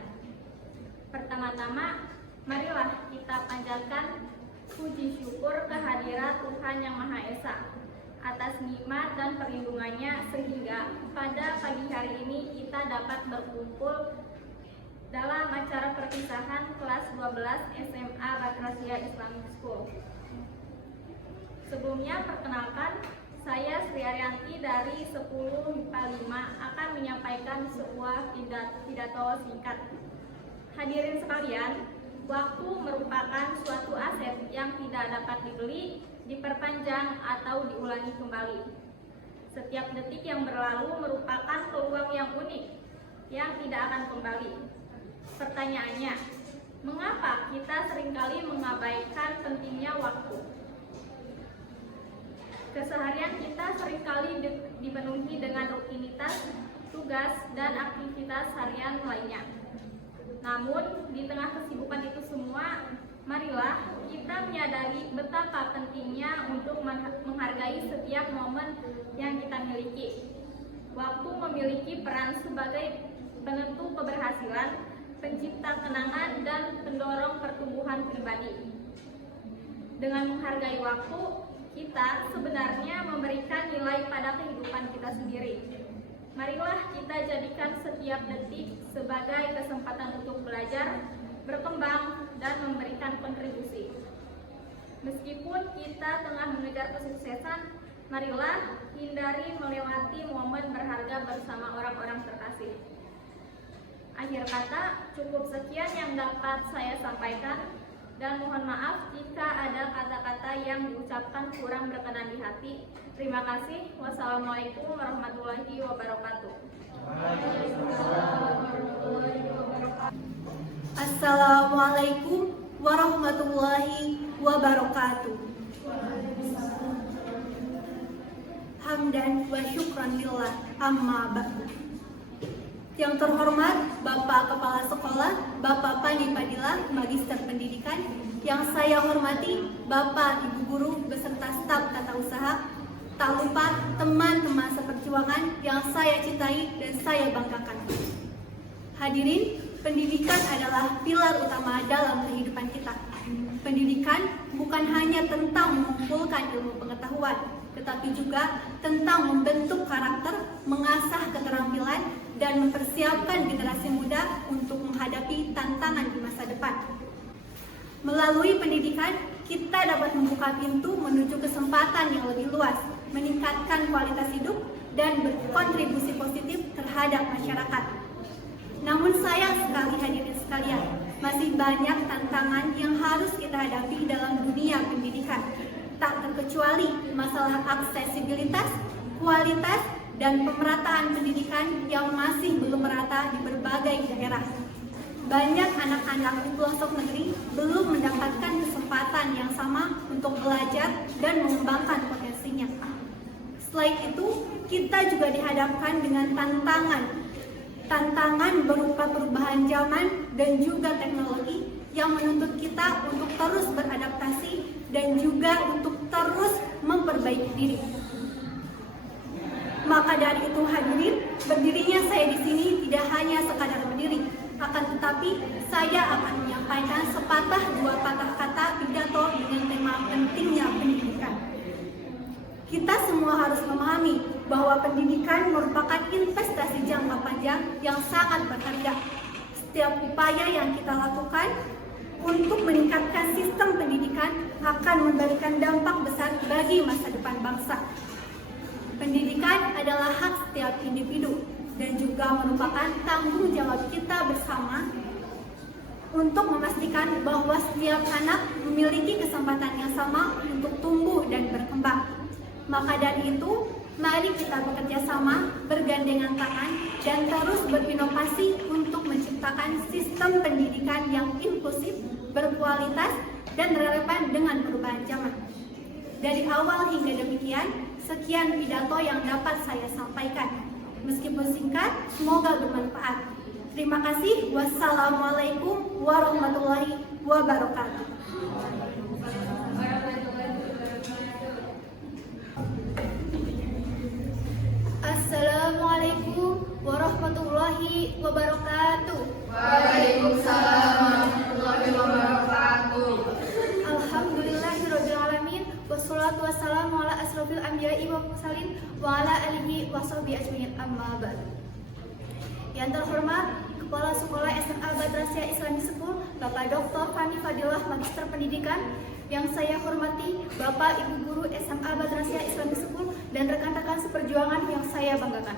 Pertama-tama, marilah kita panjatkan puji syukur kehadirat Tuhan Yang Maha Esa atas nikmat dan perlindungannya sehingga pada pagi hari ini kita dapat berkumpul dalam acara perpisahan kelas 12 SMA Batrasia Islamic School. Sebelumnya perkenalkan, saya Sri Arianti dari 10 MIPA 5 akan menyampaikan sebuah pidato singkat. Hadirin sekalian, waktu merupakan suatu aset yang tidak dapat dibeli, diperpanjang atau diulangi kembali. Setiap detik yang berlalu merupakan peluang yang unik yang tidak akan kembali. Pertanyaannya, mengapa kita seringkali mengabaikan pentingnya waktu? Keseharian kita seringkali dipenuhi dengan rutinitas, tugas, dan aktivitas harian lainnya. Namun, di tengah kesibukan itu semua, marilah kita menyadari betapa pentingnya untuk menghargai setiap momen yang kita miliki. Waktu memiliki peran sebagai penentu keberhasilan, pencipta kenangan, dan pendorong pertumbuhan pribadi. Dengan menghargai waktu, kita sebenarnya memberikan nilai pada kehidupan kita sendiri. Marilah kita jadikan setiap detik sebagai kesempatan untuk belajar, berkembang, dan memberikan kontribusi. Meskipun kita tengah mengejar kesuksesan, marilah hindari melewati momen berharga bersama orang-orang terkasih. Akhir kata, cukup sekian yang dapat saya sampaikan, dan mohon maaf jika ada kata-kata yang diucapkan kurang berkenan di hati. Terima kasih. Wassalamualaikum warahmatullahi wabarakatuh. Assalamualaikum warahmatullahi wabarakatuh. Hamdan wa syukran lillah, amma ba'du. Yang terhormat Bapak Kepala Sekolah, Bapak Fani Fadilah, Magister Pendidikan. Yang saya hormati Bapak, Ibu Guru, beserta staf tata usaha. Tak lupa teman-teman seperjuangan yang saya cintai dan saya banggakan. Hadirin, pendidikan adalah pilar utama dalam kehidupan kita. Pendidikan bukan hanya tentang mengumpulkan ilmu pengetahuan, tetapi juga tentang membentuk karakter, mengasah keterampilan, dan mempersiapkan generasi muda untuk menghadapi tantangan di masa depan. Melalui pendidikan, kita dapat membuka pintu menuju kesempatan yang lebih luas, meningkatkan kualitas hidup, dan berkontribusi positif terhadap masyarakat. Namun sayang sekali hadirin sekalian, masih banyak tantangan yang harus kita hadapi dalam dunia pendidikan. Tak terkecuali masalah aksesibilitas, kualitas, dan pemerataan pendidikan yang masih belum merata di berbagai daerah. Banyak anak-anak di pelosok negeri belum mendapatkan kesempatan yang sama bersama untuk belajar dan mengembangkan potensinya. Selain itu, kita juga dihadapkan dengan tantangan berupa perubahan zaman dan juga teknologi yang menuntut kita untuk terus beradaptasi dan juga untuk terus memperbaiki diri. Maka dari itu hadirin, berdirinya saya di sini tidak hanya sekadar berdiri, akan tetapi saya akan menyampaikan sepatah dua patah kata pidato dengan tema pentingnya pendidikan. Kita semua harus memahami bahwa pendidikan merupakan investasi jangka panjang yang sangat berharga. Setiap upaya yang kita lakukan untuk meningkatkan sistem pendidikan akan memberikan dampak besar bagi masa depan bangsa. Pendidikan adalah hak setiap individu dan juga merupakan tanggung jawab kita bersama untuk memastikan bahwa setiap anak memiliki kesempatan yang sama untuk tumbuh dan berkembang. Maka dari itu, mari kita bekerja sama, bergandengan tangan, dan terus berinovasi untuk menciptakan sistem pendidikan yang inklusif, berkualitas, dan relevan dengan perubahan zaman. Dari awal hingga demikian, sekian pidato yang dapat saya sampaikan. Meskipun singkat, semoga bermanfaat. Terima kasih. Wassalamualaikum warahmatullahi wabarakatuh. Assalamualaikum warahmatullahi wabarakatuh. Waalaikumsalam warahmatullahi wabarakatuh. Alhamdulillahirrabbilalamin. Wassalatu wassalamu ala asrofil anbiya'i wa mursalin wa ala alihi wa sahbihi ajmain, amma ba'd. Yang terhormat Kepala Sekolah SMA Badrasia Islamic School, Bapak Dr. Fani Fadilah, Magister Pendidikan. Yang saya hormati Bapak Ibu Guru SMA Badrasia Islamic School dan rekan-rekan seperjuangan yang saya banggakan.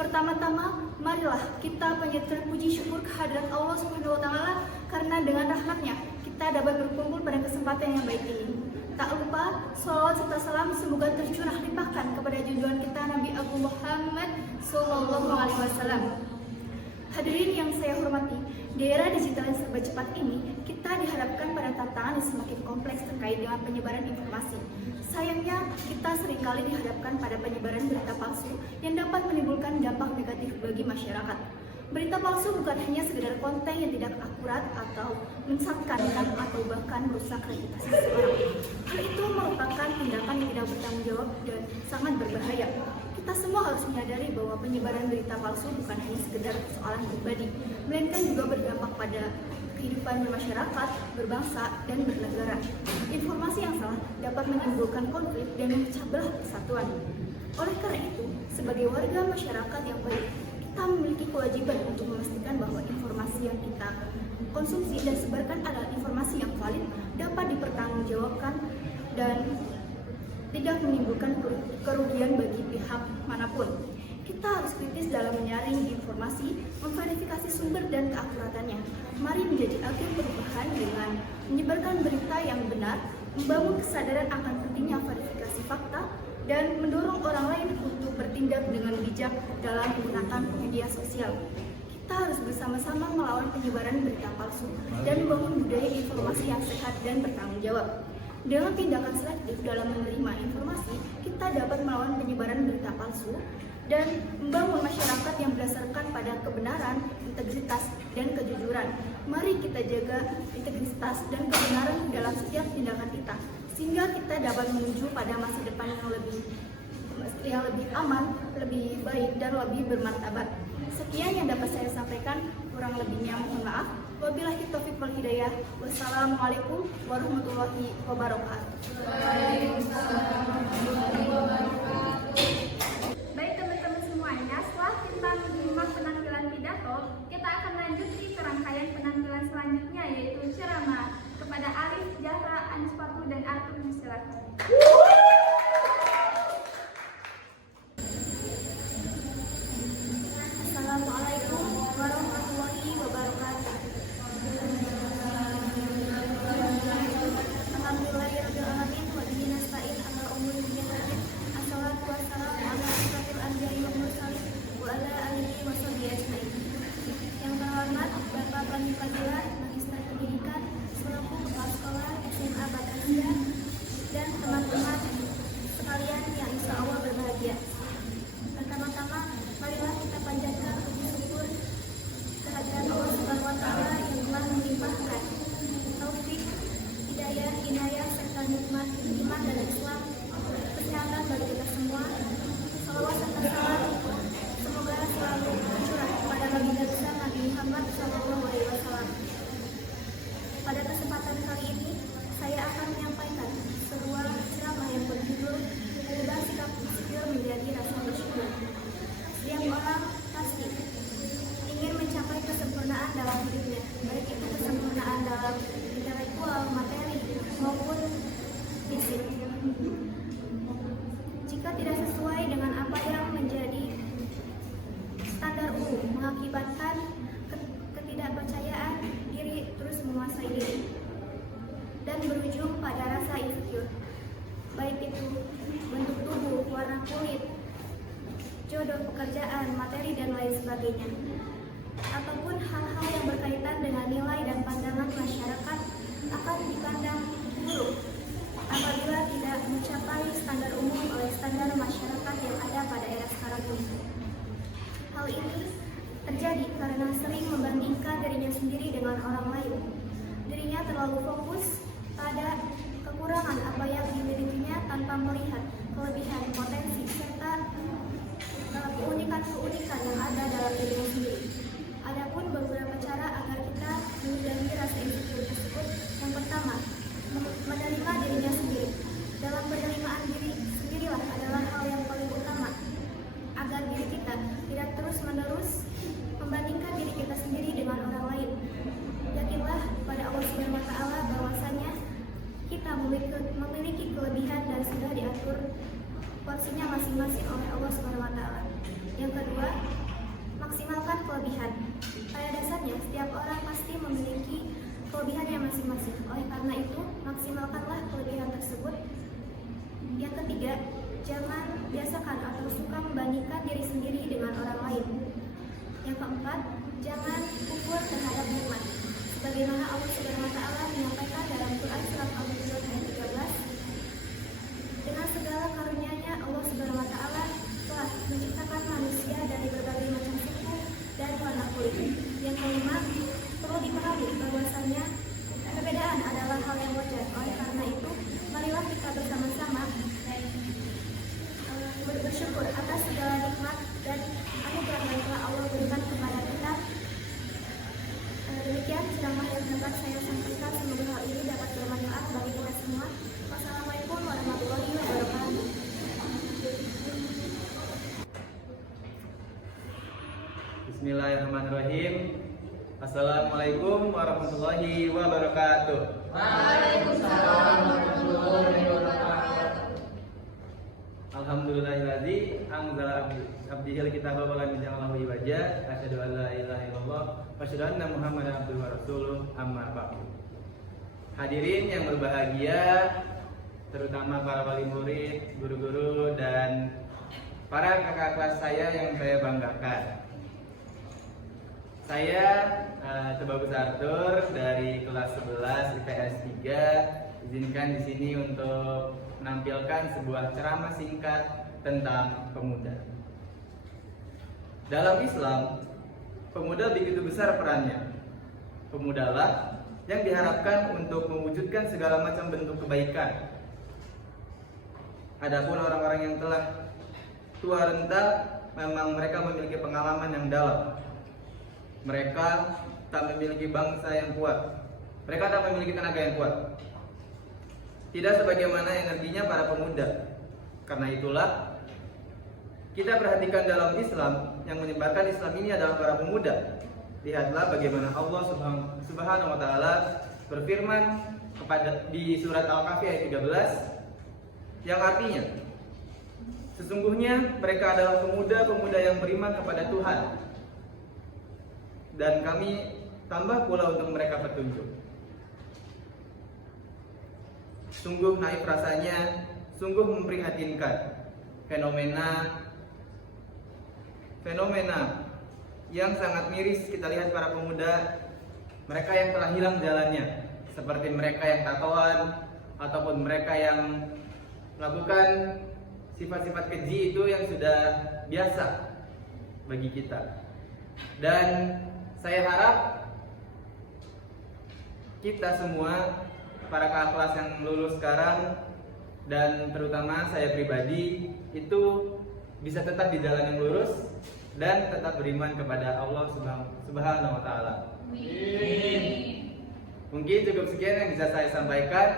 Pertama-tama, marilah kita panjatkan puji syukur kehadirat Allah Subhanahu wa Ta'ala, karena dengan rahmatnya kita dapat berkumpul pada kesempatan yang baik ini. Tak lupa, sholawat serta salam semoga tercurah limpahkan kepada junjungan kita Nabi Agung Muhammad Sallallahu Alaihi Wasallam. Hadirin yang saya hormati, di era digital yang serba cepat ini, kita dihadapkan pada tantangan yang semakin kompleks terkait dengan penyebaran informasi. Sayangnya, kita seringkali dihadapkan pada penyebaran berita palsu yang dapat menimbulkan dampak negatif bagi masyarakat. Berita palsu bukan hanya sekedar konten yang tidak akurat atau menyesatkan atau bahkan merusak reputasi seseorang. Hal itu merupakan tindakan yang tidak bertanggung jawab dan sangat berbahaya. Kita semua harus menyadari bahwa penyebaran berita palsu bukan hanya sekedar persoalan pribadi, melainkan juga berdampak pada kehidupan bermasyarakat, berbangsa, dan bernegara. Informasi yang salah dapat menimbulkan konflik dan memecah belah persatuan. Oleh karena itu, sebagai warga masyarakat yang baik, kita memiliki kewajiban untuk memastikan bahwa informasi yang kita konsumsi dan sebarkan adalah informasi yang valid, dapat dipertanggungjawabkan, dan tidak menimbulkan kerugian bagi pihak manapun. Kita harus kritis dalam menyaring informasi, memverifikasi sumber dan keakuratannya. Mari menjadi agen perubahan dengan menyebarkan berita yang benar, membangun kesadaran akan pentingnya verifikasi fakta, dan mendorong orang lain untuk bertindak dengan bijak dalam menggunakan media sosial. Kita harus bersama-sama melawan penyebaran berita palsu dan membangun budaya informasi yang sehat dan bertanggung jawab. Dengan tindakan selektif dalam menerima informasi, kita dapat melawan penyebaran berita palsu dan membangun masyarakat yang berdasarkan pada kebenaran, integritas, dan kejujuran. Mari kita jaga integritas dan kebenaran dalam setiap tindakan kita, sehingga kita dapat menuju pada masa depan yang lebih aman, lebih baik, dan lebih bermartabat. Sekian yang dapat saya sampaikan, kurang lebihnya mohon maaf. Wabillahi taufiq wal hidayah. Wassalamualaikum warahmatullahi wabarakatuh. Baik teman-teman semuanya, setelah kita menyimak penampilan pidato, kita akan lanjut ke rangkaian penampilan selanjutnya, yaitu ceramah. Kepada Arif, Zahra, Anis Fatu, dan Arthur, silakan. Assalamualaikum warahmatullahi wabarakatuh. Alhamdulillahirrahmanirrahim. Wa bihi nasta'in ala umuri dunya wad din. Assalatu wassalamu ala asyrafil anbiya'i wal mursalin wa ala alihi wa sahbihi ajmain. Yang terhormat Bapak Fani Fadilah, Magister Pendidikan, selaku Kepala Sekolah SMA Badrasia iman dan Islam, kesehatan bagi kita semua, salawat serta salam semoga selalu tercurah kepada baginda besar Nabi Muhammad SAW. Pada kesempatan kali ini, saya akan menyampaikan sebuah ceramah yang berjudul "Mengubah Sikap Insecure Menjadi Rasa Bersyukur". Setiap orang pasti ingin mencapai kesempurnaan dalam hidupnya, baik itu kesempurnaan dalam intelektual, materi, maupun fisik. Jika tidak sesuai dengan apa yang menjadi standar umum, mengakibatkan ketidakpercayaan diri terus menguasai diri dan berujung pada rasa insecure, baik itu bentuk tubuh, warna kulit, jodoh, pekerjaan, materi, dan lain sebagainya, ataupun hal-hal yang berkaitan dengan nilai dan pandangan masyarakat akan dipandang buruk apabila tidak mencapai standar umum oleh standar masyarakat yang ada pada era sekarang ini. Hal ini terjadi karena sering membandingkan dirinya sendiri dengan orang lain. Dirinya terlalu fokus pada kekurangan apa yang dimilikinya tanpa melihat kelebihan, potensi, serta keunikan-keunikan yang ada dalam dirinya sendiri. Adapun beberapa cara agar kita menghindari rasa insecure tersebut. Yang pertama, menerima dirinya sendiri. Dalam penerimaan diri sendirilah adalah hal yang paling utama agar diri kita tidak terus-menerus membandingkan diri kita sendiri dengan orang lain. Yakinlah pada Allah SWT bahwasanya kita memiliki kelebihan dan sudah diatur porsinya masing-masing oleh Allah SWT. Yang kedua, maksimalkan kelebihan. Pada dasarnya, setiap orang pasti memiliki kelebihannya masing-masing. Oleh karena itu, maksimalkanlah kelebihan tersebut. Yang ketiga, jangan biasakan atau suka membandingkan diri sendiri dengan orang lain. Yang keempat, jangan kufur terhadap nikmat. Sebagaimana Allah SWT menyampaikan dalam Quran surat Al-Baqarah ayat 13, dengan segala karunia-Nya Allah SWT telah menciptakan manusia dari berbagai macam suku dan warna kulit. Yang kelima, perlu dipahami bahwasanya perbedaan adalah hal yang wajar. Oleh karena itu, marilah kita bersama-sama bersyukur atas segala nikmat dan anugerah yang telah Allah berikan kepada kita. Demikian ceramah yang dapat saya sampaikan. Semoga hal ini dapat bermanfaat bagi kita semua. Wassalamualaikum warahmatullahi wabarakatuh. Bismillahirrahmanirrahim. Assalamualaikum warahmatullahi wabarakatuh. Waalaikumsalam warahmatullahi wabarakatuh. Alhamdulillahilladzi anzala abdihil kitaba wa lam yaj'al lahu iwaja. Asyhadu an la ilaha illallah wa asyhadu anna Muhammadan abduhu wa rasuluh. Amma ba'du. Hadirin yang berbahagia, terutama para wali murid, guru-guru, dan para kakak kelas saya yang saya banggakan. Saya Tebagus Arthur dari kelas 11 IPS 3. Izinkan di sini untuk menampilkan sebuah ceramah singkat tentang pemuda. Dalam Islam, pemuda begitu besar perannya. Pemudalah yang diharapkan untuk mewujudkan segala macam bentuk kebaikan. Adapun orang-orang yang telah tua renta, memang mereka memiliki pengalaman yang dalam. Mereka tak memiliki bangsa yang kuat. Mereka tak memiliki tenaga yang kuat. Tidak sebagaimana energinya para pemuda. Karena itulah kita perhatikan dalam Islam, yang menyebarkan Islam ini adalah para pemuda. Lihatlah bagaimana Allah Subhanahu wa taala berfirman di surat Al-Kahfi ayat 13, yang artinya sesungguhnya mereka adalah pemuda-pemuda yang beriman kepada Tuhan, dan kami tambah pula untuk mereka petunjuk. Sungguh naif rasanya, sungguh memprihatinkan fenomena yang sangat miris kita lihat para pemuda, mereka yang telah hilang jalannya, seperti mereka yang tatoan ataupun mereka yang melakukan sifat-sifat keji itu yang sudah biasa bagi kita. Dan saya harap kita semua para kakak kelas yang lulus sekarang dan terutama saya pribadi itu bisa tetap di jalan yang lurus dan tetap beriman kepada Allah Subhanahu wa taala. Mungkin cukup sekian yang bisa saya sampaikan.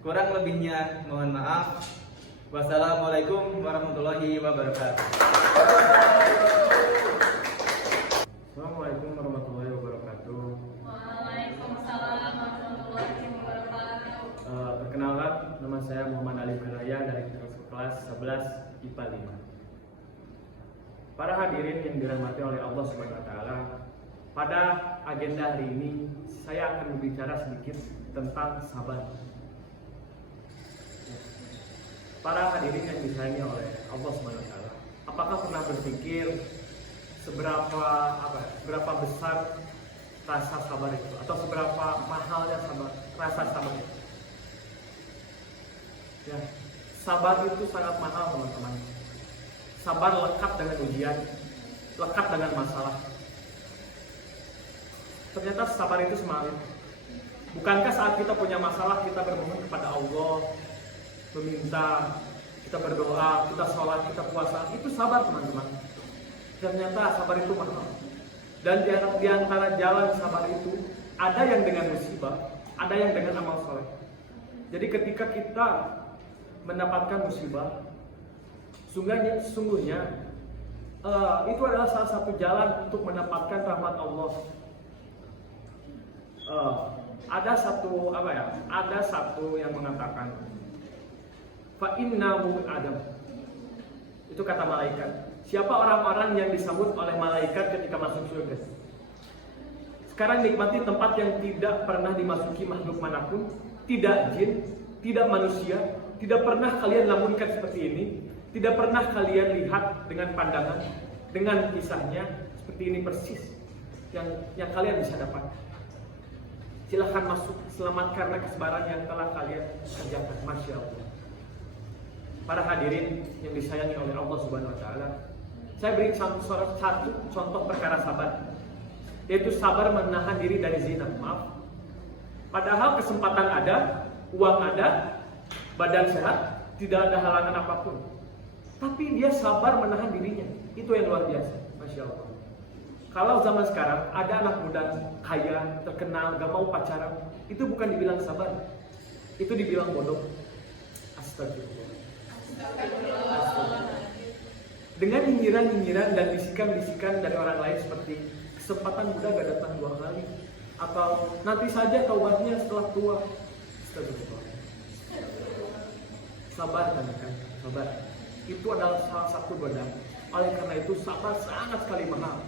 Kurang lebihnya mohon maaf. Wassalamualaikum warahmatullahi wabarakatuh. Assalamualaikum warahmatullahi wabarakatuh. Waalaikumsalam warahmatullahi wabarakatuh. Perkenalkan, nama saya Muhammad Ali Firaya dari kelas 11 IPA 5. Para hadirin yang dirahmati oleh Allah Subhanahu wa taala, pada agenda hari ini saya akan berbicara sedikit tentang sabar. Para hadirin yang disayangi oleh Allah Subhanahu wa taala, apakah pernah berpikir seberapa besar rasa sabar itu, atau seberapa mahalnya rasa sabar itu? Ya, sabar itu sangat mahal teman-teman. Sabar lekat dengan ujian, lekat dengan masalah. Ternyata sabar itu semahal itu. Bukankah saat kita punya masalah kita bermohon kepada Allah, meminta, kita berdoa, kita sholat, kita puasa, itu sabar teman-teman. Ternyata sabar itu mahal. Dan di antara jalan sabar itu ada yang dengan musibah, ada yang dengan amal soleh. Jadi ketika kita mendapatkan musibah, sungguhnya itu adalah salah satu jalan untuk mendapatkan rahmat Allah. Ada satu yang mengatakan fa innahu adam. Itu kata malaikat. Siapa orang-orang yang disambut oleh malaikat ketika masuk surga? Sekarang nikmati tempat yang tidak pernah dimasuki makhluk manapun, tidak jin, tidak manusia, tidak pernah kalian lamunkan seperti ini, tidak pernah kalian lihat dengan pandangan, dengan kisahnya seperti ini persis yang kalian bisa dapat. Silahkan masuk, selamat karena kesabaran yang telah kalian kerjakan. Masya Allah. Para hadirin yang disayangi oleh Allah Subhanahu wa taala, saya beri satu contoh perkara sabar, yaitu sabar menahan diri dari zina. Maaf. Padahal kesempatan ada, uang ada, badan sehat, tidak ada halangan apapun. Tapi dia sabar menahan dirinya. Itu yang luar biasa. Masya Allah. Kalau zaman sekarang ada anak muda kaya, terkenal, gak mau pacaran, itu bukan dibilang sabar, itu dibilang bodoh. Astagfirullah. Dengan nyinyiran-nyinyiran dan bisikan-bisikan dari orang lain seperti kesempatan muda gak datang 2 kali, atau nanti saja taubatnya setelah tua. Astagfirullah. Sabar kan? Sabar. Itu adalah salah satu godaan. Oleh karena itu sabar sangat sekali mahal.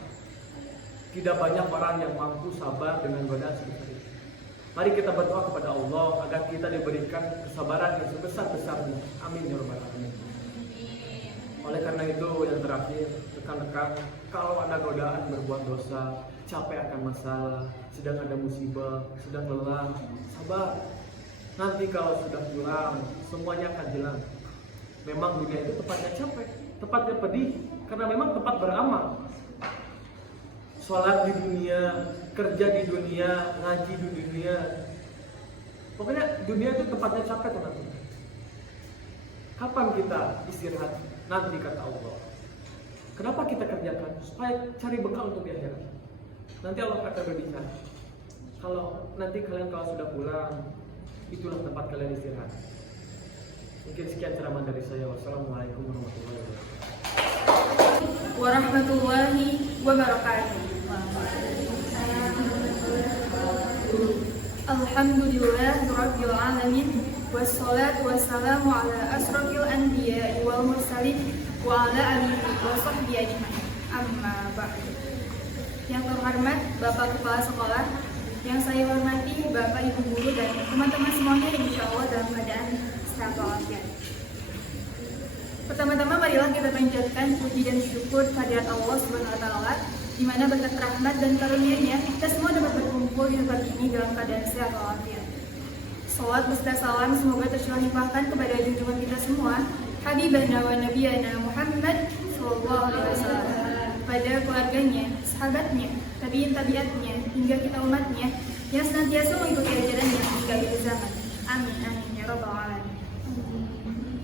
Tidak banyak orang yang mampu sabar dengan godaan sebesar itu. Mari kita berdoa kepada Allah agar kita diberikan kesabaran yang sebesar-besarnya. Amin ya rabbal alamin. Oleh karena itu yang terakhir, rekan-rekan, kalau ada godaan berbuat dosa, capek akan masalah, sedang ada musibah, sedang lelah, sabar. Nanti kalau sudah pulang, semuanya akan hilang. Memang dunia itu tempatnya capek, tempatnya pedih, karena memang tempat beramal. Sholat di dunia, kerja di dunia, ngaji di dunia. Pokoknya dunia itu tempatnya capek teman-teman. Kapan kita istirahat? Nanti kata Allah. Kenapa kita kerjakan? Supaya cari bekal untuk di akhirat. Nanti Allah akan berbicara. Kalau nanti kalian kalau sudah pulang, itulah tempat kalian istirahat. Mungkin sekian ceramah dari saya. Wassalamualaikum warahmatullahi wabarakatuh. Alhamdulillah Rabbil Alamin, wassalatu wassalamu ala asrafil anbiya wal mursalin wa ala alihi wa sahbihi ajma'in. Amma ba'du. Yang terhormat Bapak Kepala Sekolah, yang saya hormati Bapak Ibu Guru dan teman-teman semuanya yang insya Allah dalam keadaan sehat walafiat. Pertama-tama marilah kita panjatkan puji dan syukur kehadirat Allah Subhanahu wa taala, di mana berkat rahmat dan karunia-Nya kita semua dapat berkumpul di tempat ini dalam keadaan sehat walafiat. Salawat beserta salam semoga tercurah limpahkan kepada junjungan kita semua, Habibana wa Nabiyana Muhammad sallallahu alaihi wasallam, pada keluarganya, sahabatnya, tabiin tabiatnya, hingga kita umatnya yang senantiasa mengikuti ajarannya hingga akhir zaman. Amin, amin, ya Rabbal Alamin.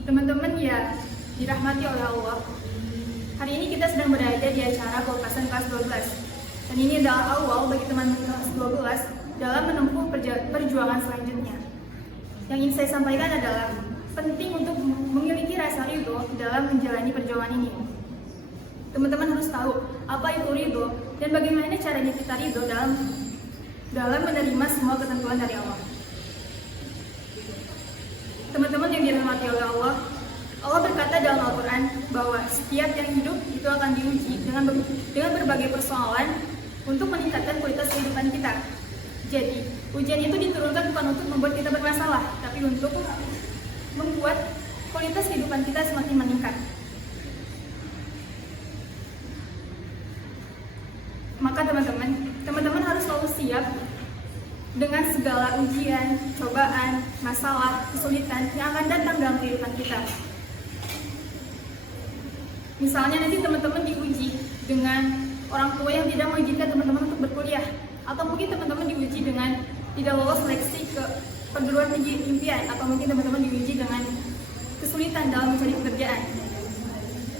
Teman-teman ya, dirahmati oleh Allah. Hari ini kita sedang berada di acara pelepasan kelas 12. Dan ini adalah awal bagi teman-teman kelas 12 dalam menempuh perjuangan selanjutnya. Yang ingin saya sampaikan adalah penting untuk memiliki rasa ridho dalam menjalani perjuangan ini. Teman-teman harus tahu apa itu ridho dan bagaimana caranya kita ridho dalam menerima semua ketentuan dari Allah. Teman-teman yang dirahmati oleh Allah, Allah berkata dalam Al-Quran bahwa setiap yang hidup itu akan diuji dengan berbagai persoalan untuk meningkatkan kualitas kehidupan kita. Jadi, ujian itu diturunkan bukan untuk membuat kita bermasalah, tapi untuk membuat kualitas kehidupan kita semakin meningkat. Maka teman-teman harus selalu siap dengan segala ujian, cobaan, masalah, kesulitan yang akan datang dalam kehidupan kita. Misalnya nanti teman-teman diuji dengan orang tua yang tidak mengizinkan teman-teman untuk berkuliah, atau mungkin teman-teman diuji dengan tidak lolos seleksi ke perguruan tinggi impian, atau mungkin teman-teman diuji dengan kesulitan dalam mencari pekerjaan.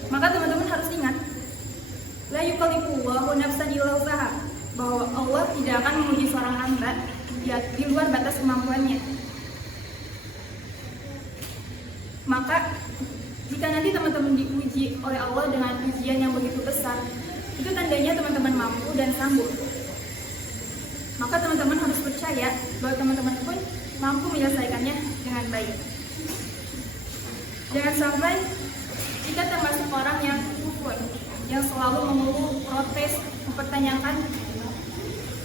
Maka teman-teman harus ingat, la yukallifullahu nafsan illa usaha, bahwa Allah tidak akan menguji seorang hamba di luar batas kemampuannya. Maka jika nanti teman-teman diuji oleh Allah dengan ujian yang begitu besar, itu tandanya teman-teman mampu dan sanggup. Maka teman-teman harus percaya bahwa teman-teman pun mampu menyelesaikannya dengan baik. Jangan sampai kita termasuk orang yang kufur, yang selalu mengeluh, protes, mempertanyakan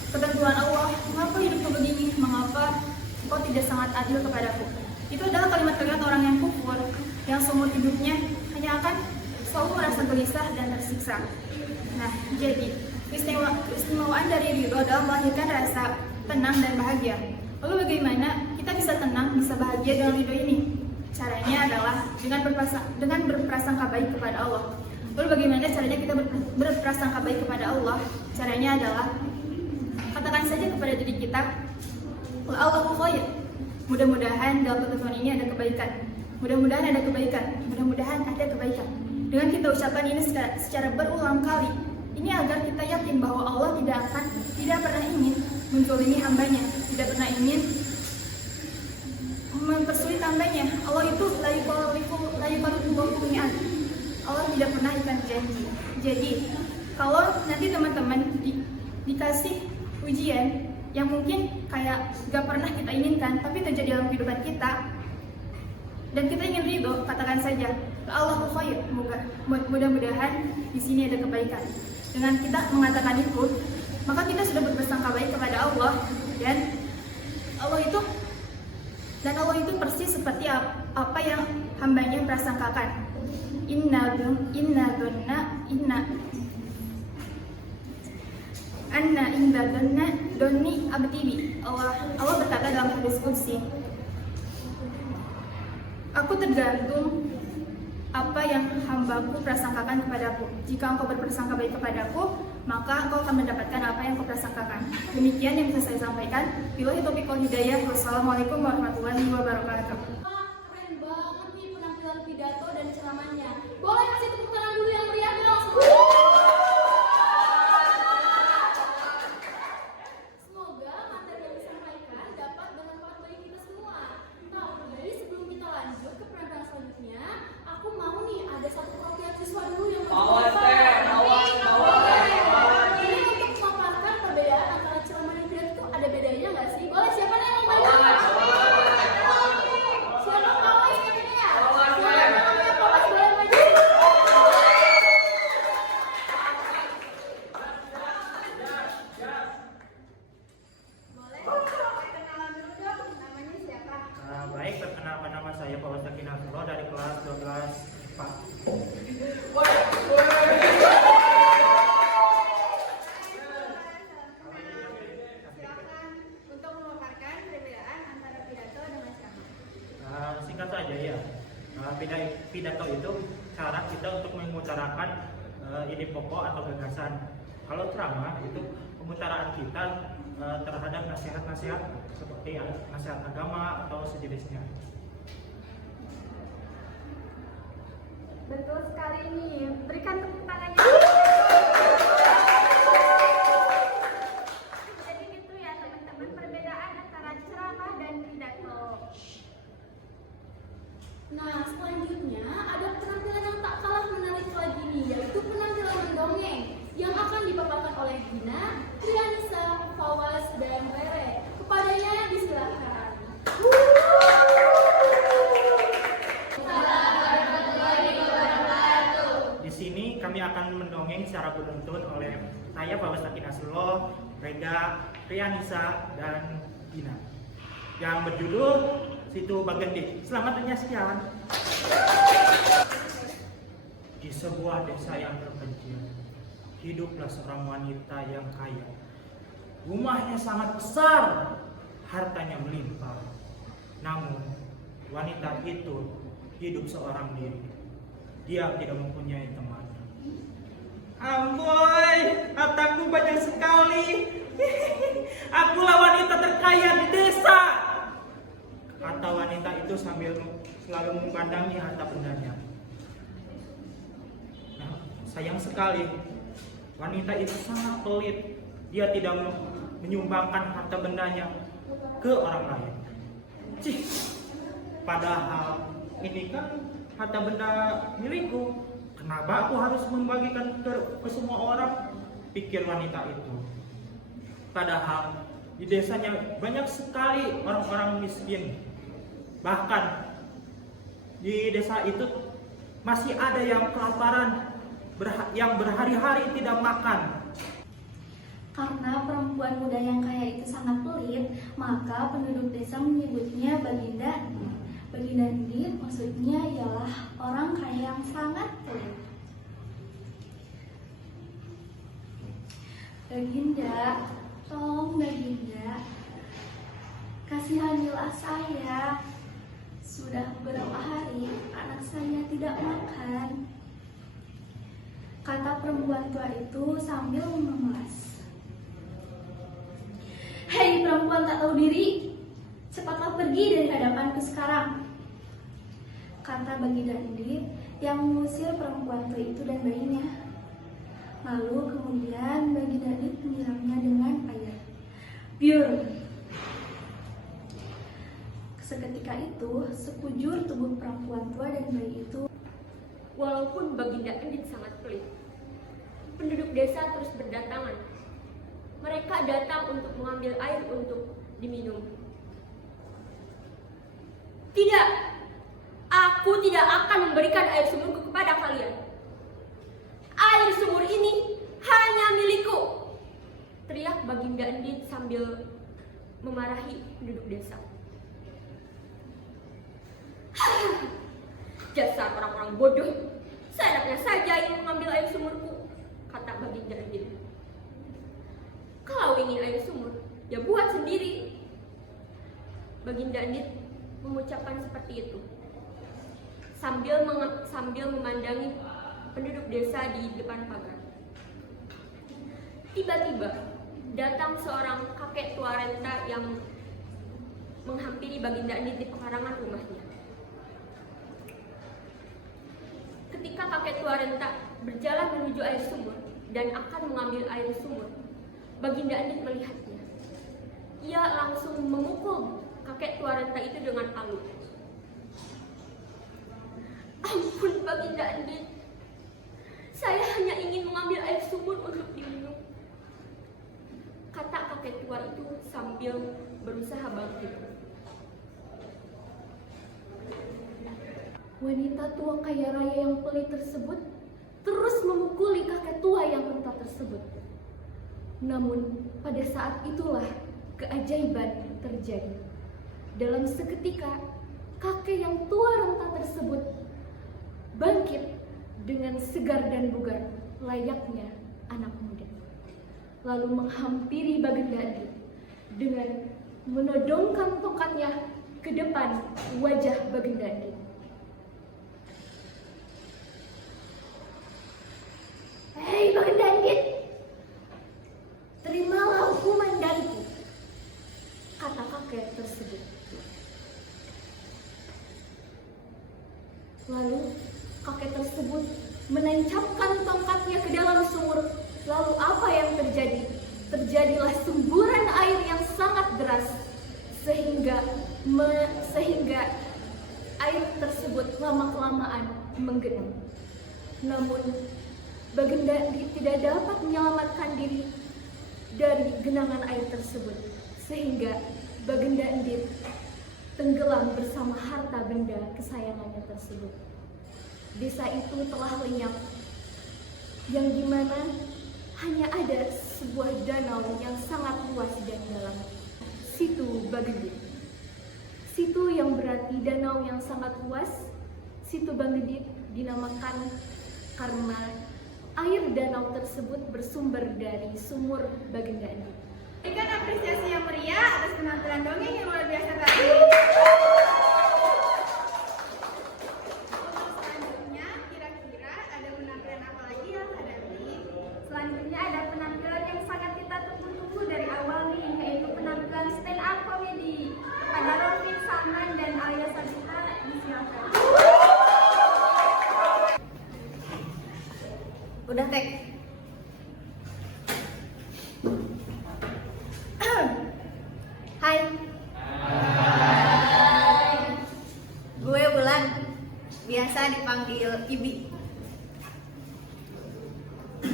ketentuan Allah. Mengapa hidupku begini? Mengapa kau tidak sangat adil kepadaku? Itu adalah kalimat-kalimat orang yang kufur, yang seumur hidupnya hanya akan selalu merasa gelisah dan tersiksa. Nah, jadi keistimewaan dari ridho adalah melahirkan rasa tenang dan bahagia. Lalu bagaimana kita bisa tenang, bisa bahagia dengan ridho ini? Caranya adalah dengan berprasangka baik kepada Allah. Lalu bagaimana caranya kita berprasangka baik kepada Allah? Caranya adalah katakan saja kepada diri kita, Allahu khair. Mudah-mudahan dalam ketentuan ini ada kebaikan. Mudah-mudahan ada kebaikan. Mudah-mudahan ada kebaikan. Dengan kita ucapkan ini secara berulang kali, ini agar kita yakin bahwa Allah tidak pernah ingin menzalimi hambanya, tidak pernah ingin mempersulit hambanya. Allah itu la yukallifu mi'ad. Allah tidak pernah ikat janji. Jadi, kalau nanti teman-teman dikasih ujian yang mungkin kayak gak pernah kita inginkan, tapi terjadi dalam kehidupan kita, dan kita ingin ridho, katakan saja, Allahu khair. Mudah-mudahan di sini ada kebaikan. Dengan kita mengatakan itu, maka kita sudah berprasangka baik kepada Allah, dan Allah itu persis seperti apa yang hambanya prasangkakan. Inna inda donni abdi. Allah berkata dalam hadis qudsi, aku tergantung apa yang hambaku prasangkakan kepadaku. Jika engkau berprasangka baik kepadaku, maka engkau akan mendapatkan apa yang kau prasangkakan. Demikian yang bisa saya sampaikan. Billahi taufiq wal hidayah. Wassalamualaikum warahmatullahi wabarakatuh. Keren banget nih penampilan pidato dan ceramahnya. Boleh kasih tepuk tangan dulu yang meriah dong. Semoga materi yang disampaikan dapat bermanfaat bagi kita semua. Nah, jadi sebelum kita lanjut ke program selanjutnya, aku mau nih ada satu perwakilan siswa dulu yang Ini untuk memaparkan perbedaan antara ceramah dan pidato itu ada bedanya nggak sih? Boleh, siapa nih yang mau bantu? Siapa mau SPT-nya? Siapa yang punya polos boleh maju? Boleh, perkenalan dulu dong. Namanya siapa? Baik, perkenalkan nama saya Pak Wastaki Nasro dari kelas 12 Pak. Silakan untuk memaparkan perbedaan antara pidato dengan ceramah. Singkat saja ya, pidato itu cara kita untuk mengutarakan ide pokok atau gagasan. Kalau ceramah itu pemutaran kita terhadap nasihat-nasihat seperti nasihat agama atau sejenisnya. Betul sekali nih. Berikan tepuk tangannya. Jadi gitu ya teman-teman, perbedaan antara ceramah dan pidato. Nah, selanjutnya ada penampilan yang tak kalah menarik lagi nih, yaitu penampilan mendongeng yang akan dipaparkan oleh Gina, Trianisa, Fawaz, dan Rere. Kepadanya disilakan. Di sini kami akan mendongeng secara beruntun oleh saya Fawaz Nasrullah, Rega, Trianisa, dan Gina. Yang berjudul Situ Bagendi. Selamat menyaksikan. Di sebuah desa yang terpencil, hiduplah seorang wanita yang kaya. Rumahnya sangat besar, hartanya melimpah. Namun, wanita itu hidup seorang diri. Dia tidak mempunyai teman. Amboy, hartaku banyak sekali. Akulah wanita terkaya di desa, kata wanita itu sambil selalu memandangi harta bendanya. Nah, sayang sekali, wanita itu sangat pelit. Dia tidak menyumbangkan harta bendanya ke orang lain. Cih, padahal ini kan harta benda milikku. Kenapa aku harus membagikan ke semua orang? Pikir wanita itu. Padahal di desanya banyak sekali orang-orang miskin. Bahkan di desa itu masih ada yang kelaparan, yang berhari-hari tidak makan. Karena perempuan muda yang kaya itu sangat pelit, maka penduduk desa menyebutnya Baginda. Baginda ini maksudnya ialah orang kaya yang sangat pelit. Baginda, tolong Baginda, kasihanilah saya. Sudah beberapa hari anak saya tidak makan, kata perempuan tua itu sambil memelas. Hei perempuan tak tahu diri, cepatlah pergi dari hadapanku sekarang, kata Baginda Endit yang mengusir perempuan tua itu dan bayinya. Lalu kemudian Baginda Endit menyiramnya dengan air. Biur. Seketika itu, sekujur tubuh perempuan tua dan bayi itu. Walaupun Baginda Endit sangat pelit, penduduk desa terus berdatangan. Mereka datang untuk mengambil air untuk diminum. Tidak, aku tidak akan memberikan air sumurku kepada kalian. Air sumur ini hanya milikku, teriak Baginda Endit sambil memarahi penduduk desa. Dasar orang-orang bodoh, seenaknya saja ingin mengambil air sumurku, kata Baginda Endit. Kalau ingin air sumur, ya buat sendiri. Baginda Endit mengucapkan seperti itu sambil memandangi penduduk desa di depan pagar. Tiba-tiba datang seorang kakek tua renta yang menghampiri Baginda Endit di pekarangan rumahnya. Ketika kakek tua renta berjalan menuju air sumur dan akan mengambil air sumur, Baginda Endit melihatnya. Ia langsung memukul kakek tua renta itu dengan palu. Ampun Baginda Endit, saya hanya ingin mengambil air sumur untuk diminum, kata kakek tua itu sambil berusaha bangkit. Wanita tua kaya raya yang pelit tersebut terus memukuli kakek tua yang renta tersebut. Namun pada saat itulah keajaiban terjadi. Dalam seketika, kakek yang tua renta tersebut bangkit dengan segar dan bugar layaknya anak muda. Lalu menghampiri Baginda Endit dengan menodongkan tongkatnya ke depan wajah Baginda Endit. Hei Baginda Endit, terimalah hukuman dariku. Lalu kakek tersebut menancapkan tongkatnya ke dalam sumur. Lalu apa yang terjadi? Terjadilah semburan air yang sangat deras sehingga air tersebut lama-kelamaan menggenang. Namun Baginda Endit tidak dapat menyelamatkan diri dari genangan air tersebut, sehingga Baginda Endit tenggelam bersama harta benda kesayangannya tersebut. Desa itu telah lenyap, yang dimana hanya ada sebuah danau yang sangat luas dan dalam. Situ Bagedit. Situ yang berarti danau yang sangat luas. Situ Bagedit dinamakan karena air danau tersebut bersumber dari sumur Baginda Endit. Berikan apresiasi yang meriah atas penampilan dongeng yang luar biasa tadi. Untuk selanjutnya, kira-kira ada penampilan apa lagi yang hadapi? Selanjutnya ada penampilan yang sangat kita tunggu-tunggu dari awal nih, yaitu penampilan stand up comedy. Kepada Rofin, Salman, dan Alia Sabita disilakan. Udah tek. Hai. Gue Bulan, biasa dipanggil Ibi.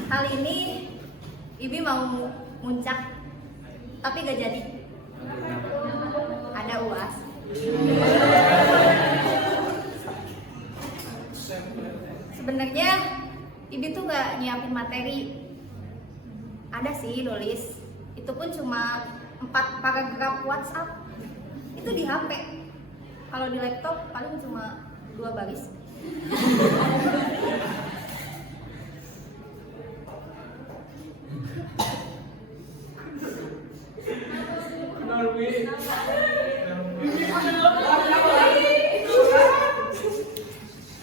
Kali ini Ibi mau muncak, tapi gak jadi. Ada UAS. Sebenarnya Ibi tuh gak nyiapin materi. Ada sih nulis, itu pun cuma 4 paragraf WhatsApp. Itu di HP. Kalau di laptop paling cuma 2 baris.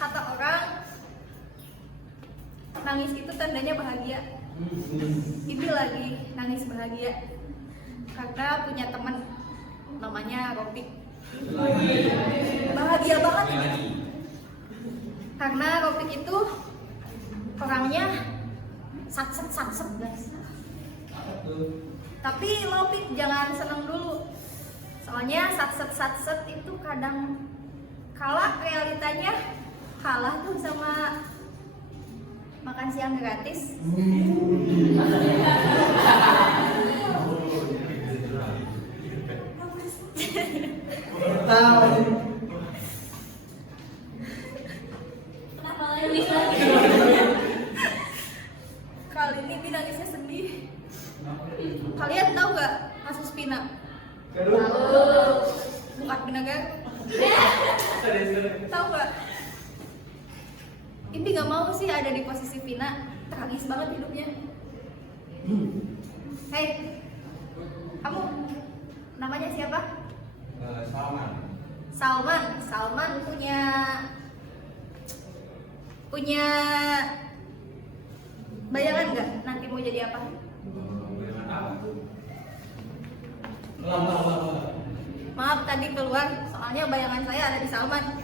Kata orang, nangis itu tandanya bahagia. Ibi lagi nangis bahagia karena punya teman namanya Ropik. Bahagia banget karena Ropik itu orangnya satset guys. Tapi Ropik jangan seneng dulu, soalnya satset itu kadang kalah, realitanya kalah tuh sama makan siang gratis. Kenapa nangis lagi? Kali ini Bi nangisnya sedih. Kalian tahu gak kasus Pina? Tahu. Bukan Binagar. Tahu gak? Ibi gak mau sih ada di posisi Pina. Tragis banget hidupnya. Hei, kamu namanya siapa? Salman punya bayangan nggak nanti mau jadi apa? Maaf tadi keluar, soalnya bayangan saya ada di Salman.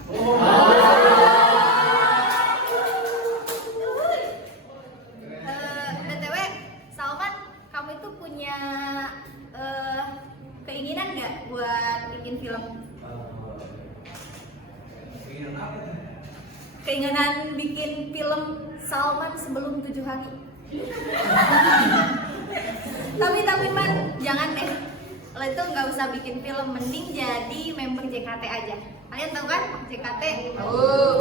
BTW, Salman, kamu itu punya keinginan nggak buat bikin film? Keinginan bikin film Salman sebelum 7 hari. Tapi Man, jangan deh. Lo itu nggak usah bikin film, mending jadi member JKT aja. Kalian tahu kan JKT?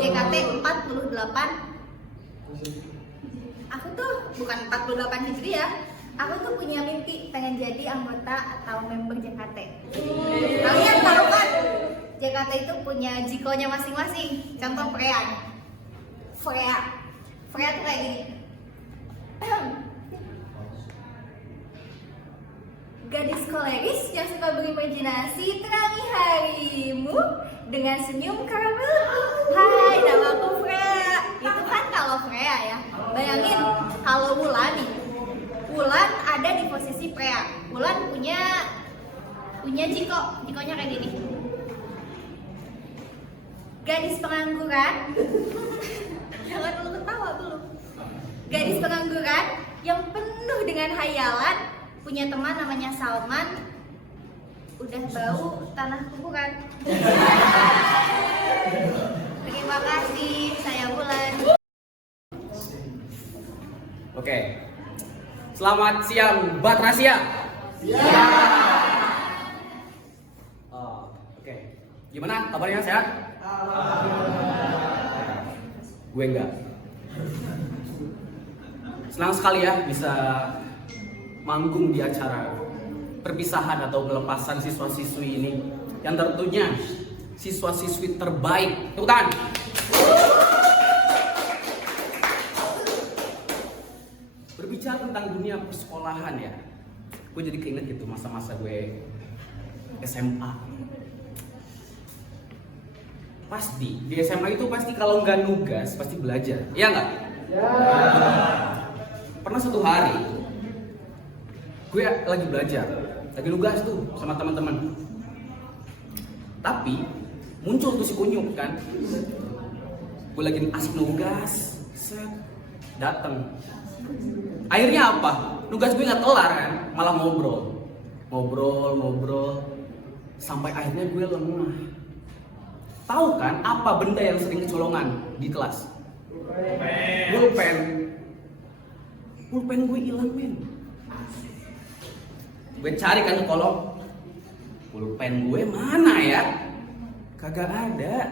JKT 48. Aku tuh bukan 48 Hijriah. Aku tuh punya mimpi pengen jadi anggota atau member JKT. Kalian tahu kan? JKT itu punya jikonya masing-masing. Contoh Freya tuh kayak gini. Gadis koleris yang suka berimajinasi, terangi harimu dengan senyum karamel. Hai, nama aku Freya. Itu kan kalau Freya ya. Bayangin kalau Wulan nih. Wulan ada di posisi Freya. Wulan punya jikonya kayak gini. gadis pengangguran. Jangan dulu ketawa belum. Gadis pengangguran yang penuh dengan hayalan, punya teman namanya Salman. Udah bau tanah kuburan. Terima kasih, saya Wulan. Oke. Selamat siang, Batrasia. Oke. Gimana kabarnya, sehat? Gue enggak. Senang sekali ya bisa manggung di acara perpisahan atau pelepasan siswa-siswi ini yang tentunya siswa-siswi terbaik. Tepuk tangan. Berbicara tentang dunia persekolahan ya, gue jadi keinget gitu masa-masa gue SMA. Pasti di SMA itu pasti kalau nggak nugas pasti belajar, iya nggak? Ya. Pernah suatu hari gue lagi belajar, lagi nugas tuh sama teman-teman. Tapi muncul tuh si kunyuk kan, gue lagi asik nugas, set, dateng. Akhirnya apa? Nugas gue nggak kelar kan, malah ngobrol, sampai akhirnya gue lengah. Tahu kan apa benda yang sering kecolongan di kelas? Pulpen gue hilang men. Gue cari kan di kolong, pulpen gue mana ya? Kagak ada.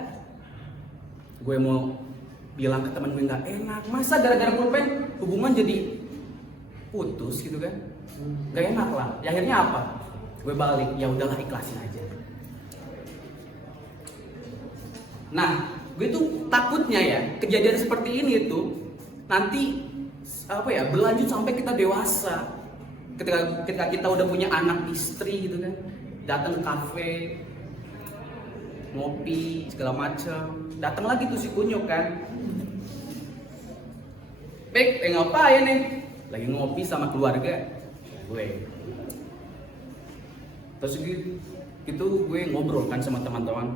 Gue mau bilang ke teman gue nggak enak, masa gara-gara pulpen hubungan jadi putus gitu kan? Gak enak lah. Ya akhirnya apa? Gue balik, ya udahlah ikhlasin aja. Nah, gue tuh takutnya ya kejadian seperti ini tuh nanti apa ya berlanjut sampai kita dewasa. Ketika kita udah punya anak istri gitu kan, datang ke kafe, ngopi segala macam, datang lagi tuh si kunyuk kan. Pek, ngapain nih? Lagi ngopi sama keluarga gue. Terus gitu gue ngobrol kan sama teman-teman.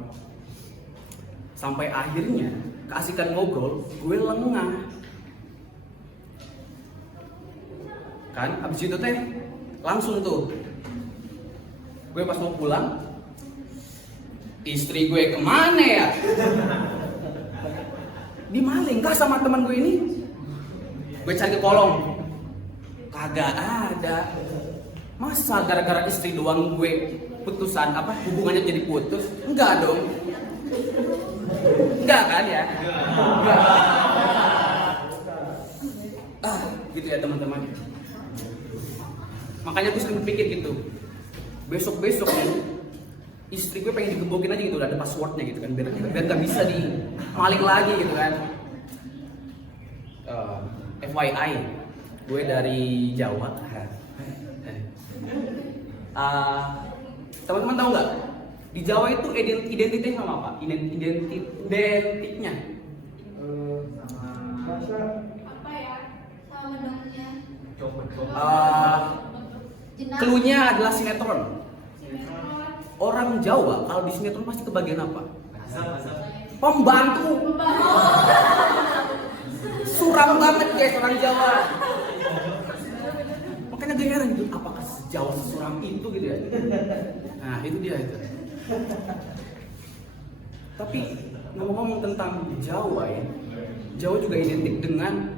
Sampai akhirnya keasikan ngobrol, gue lengah. Kan abis itu teh langsung tuh gue pas mau pulang, istri gue kemana ya? Dimaling kah sama teman gue ini? Gue cari ke kolong, kagak ada. Masa gara-gara istri doang gue putusan apa hubungannya jadi putus? Enggak dong. Enggak kan ya? Gitu ya teman-teman. Makanya gue sering berpikir gitu, besok-besok nih istri gue pengen digembokin aja gitu, ada passwordnya gitu kan, biar gak bisa dimaling lagi gitu kan. FYI, gue dari Jawa. Teman-teman tahu nggak? Di Jawa itu identitasnya sama apa? Identiknya? Apa ya? Sama dongnya. Cluenya adalah sinetron. Orang Jawa kalau di sinetron pasti kebagian apa? Pembantu. Suram banget guys orang Jawa. Makanya gue heran gitu, apakah Jawa sesuram itu gitu ya? Nah itu dia itu. Tapi ngomong-ngomong tentang Jawa ya, Jawa juga identik dengan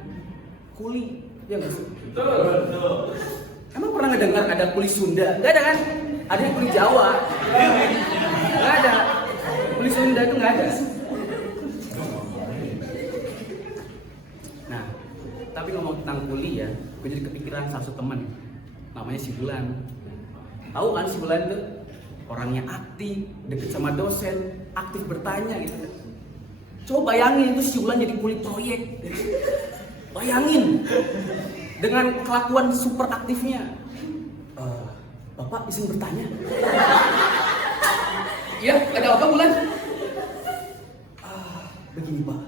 kuli, ya nggak sih? Betul. Emang pernah ngedengar ada kuli Sunda? Gak ada kan? Ada yang kuli Jawa. Gak ada. Kuli Sunda itu gak ada. Nah, tapi ngomong tentang kuli ya, gue jadi kepikiran salah satu teman, namanya si Bulan. Tahu kan si Bulan tuh? Orangnya aktif, deket sama dosen, aktif bertanya gitu. Coba bayangin itu si Bulan jadi kuli proyek. Bayangin. Dengan kelakuan super aktifnya. Bapak izin bertanya. Iya, ada apa Bulan? Begini Pak,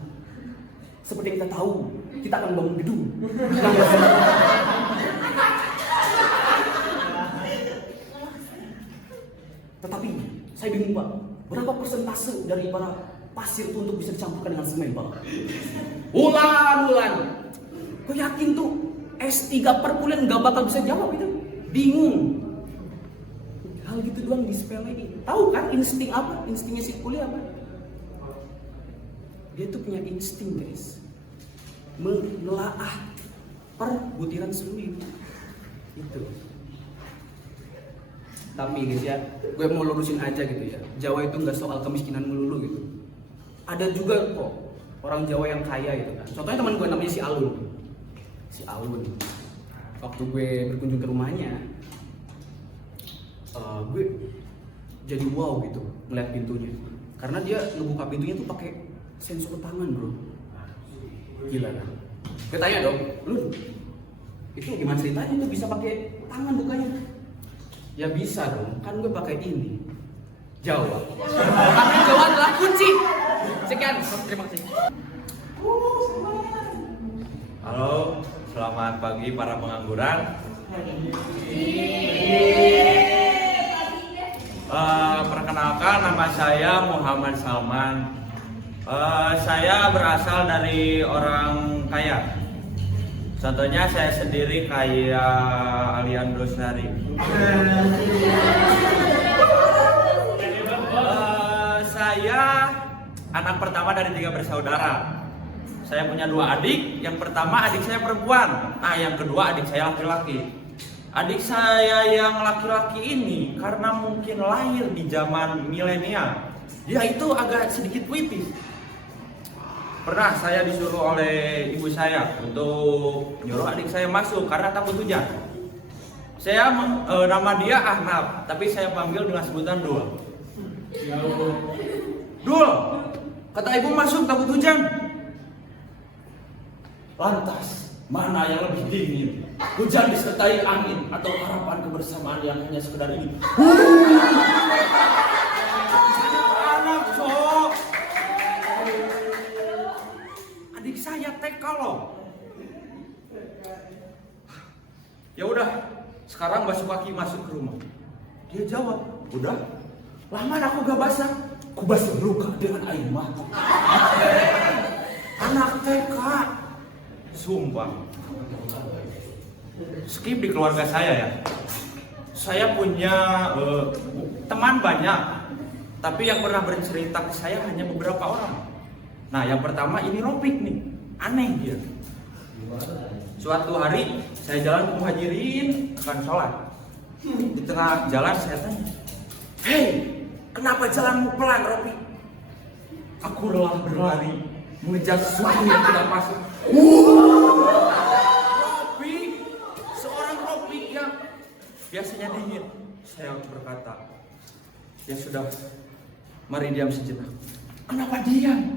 seperti yang kita tahu, kita akan bangun gedung. Tetapi saya bingung Pak, berapa persentase dari para pasir itu untuk bisa dicampurkan dengan semen, Pak. Ulan. Kau yakin tuh S3 perkuliahan gak bakal bisa jawab itu? Bingung. Hal gitu doang disepelein. Tahu kan insting apa? Instingnya si kuliah apa? Dia tuh punya insting, guys. Menelaah per butiran seluit. Itu. Tapi guys ya, gue mau lurusin aja gitu ya. Jawa itu nggak soal kemiskinan melulu gitu. Ada juga kok orang Jawa yang kaya gitu kan. Contohnya teman gue namanya si Alun. Si Alun. Waktu gue berkunjung ke rumahnya, gue jadi wow gitu ngeliat pintunya. Karena dia ngebuka pintunya tuh pakai sensor tangan, bro. Gila kan? Gue tanya dong, lu itu gimana ceritanya tuh bisa pakai tangan bukanya? Ya bisa dong, kan gue pakai ini. Jawa. Karena Jawa adalah kunci. Sekian, terima kasih. Halo, selamat pagi para pengangguran. Perkenalkan, nama saya Muhammad Salman. Saya berasal dari orang kaya. Contohnya saya sendiri kaya Aliando Syarif. Saya anak pertama dari 3 bersaudara. Saya punya 2 adik. Yang pertama adik saya perempuan. Nah, yang kedua adik saya laki-laki. Adik saya yang laki-laki ini karena mungkin lahir di zaman milenial, dia itu agak sedikit puitis. Pernah saya disuruh oleh ibu saya untuk nyuruh adik saya masuk karena takut hujan. Saya nama dia Ahnaf, tapi saya panggil dengan sebutan Dul. Dul, kata ibu masuk takut hujan. Lantas, mana yang lebih dingin? Hujan disertai angin atau harapan kebersamaan yang hanya sekedar ini? Anak cok. Adik saya TK loh. Ya udah, sekarang basuh kaki masuk ke rumah. Dia jawab, udah. Lama aku gak basah. Ku basuh luka dengan air mata. Anak TK. Sumpah. Skip di keluarga saya ya. Saya punya teman banyak, tapi yang pernah bercerita ke saya hanya beberapa orang. Nah, yang pertama ini Ropik nih, aneh dia. Suatu hari saya jalan ke Muhajirin akan sholat. Di tengah jalan saya tanya, "Hei, kenapa jalanmu pelan, Ropik?" Aku rela berlari mengejar sesuatu yang tidak masuk. Ropik, seorang Ropik yang biasanya dingin. Saya berkata, ya sudah, mari diam sejenak. Kenapa diam?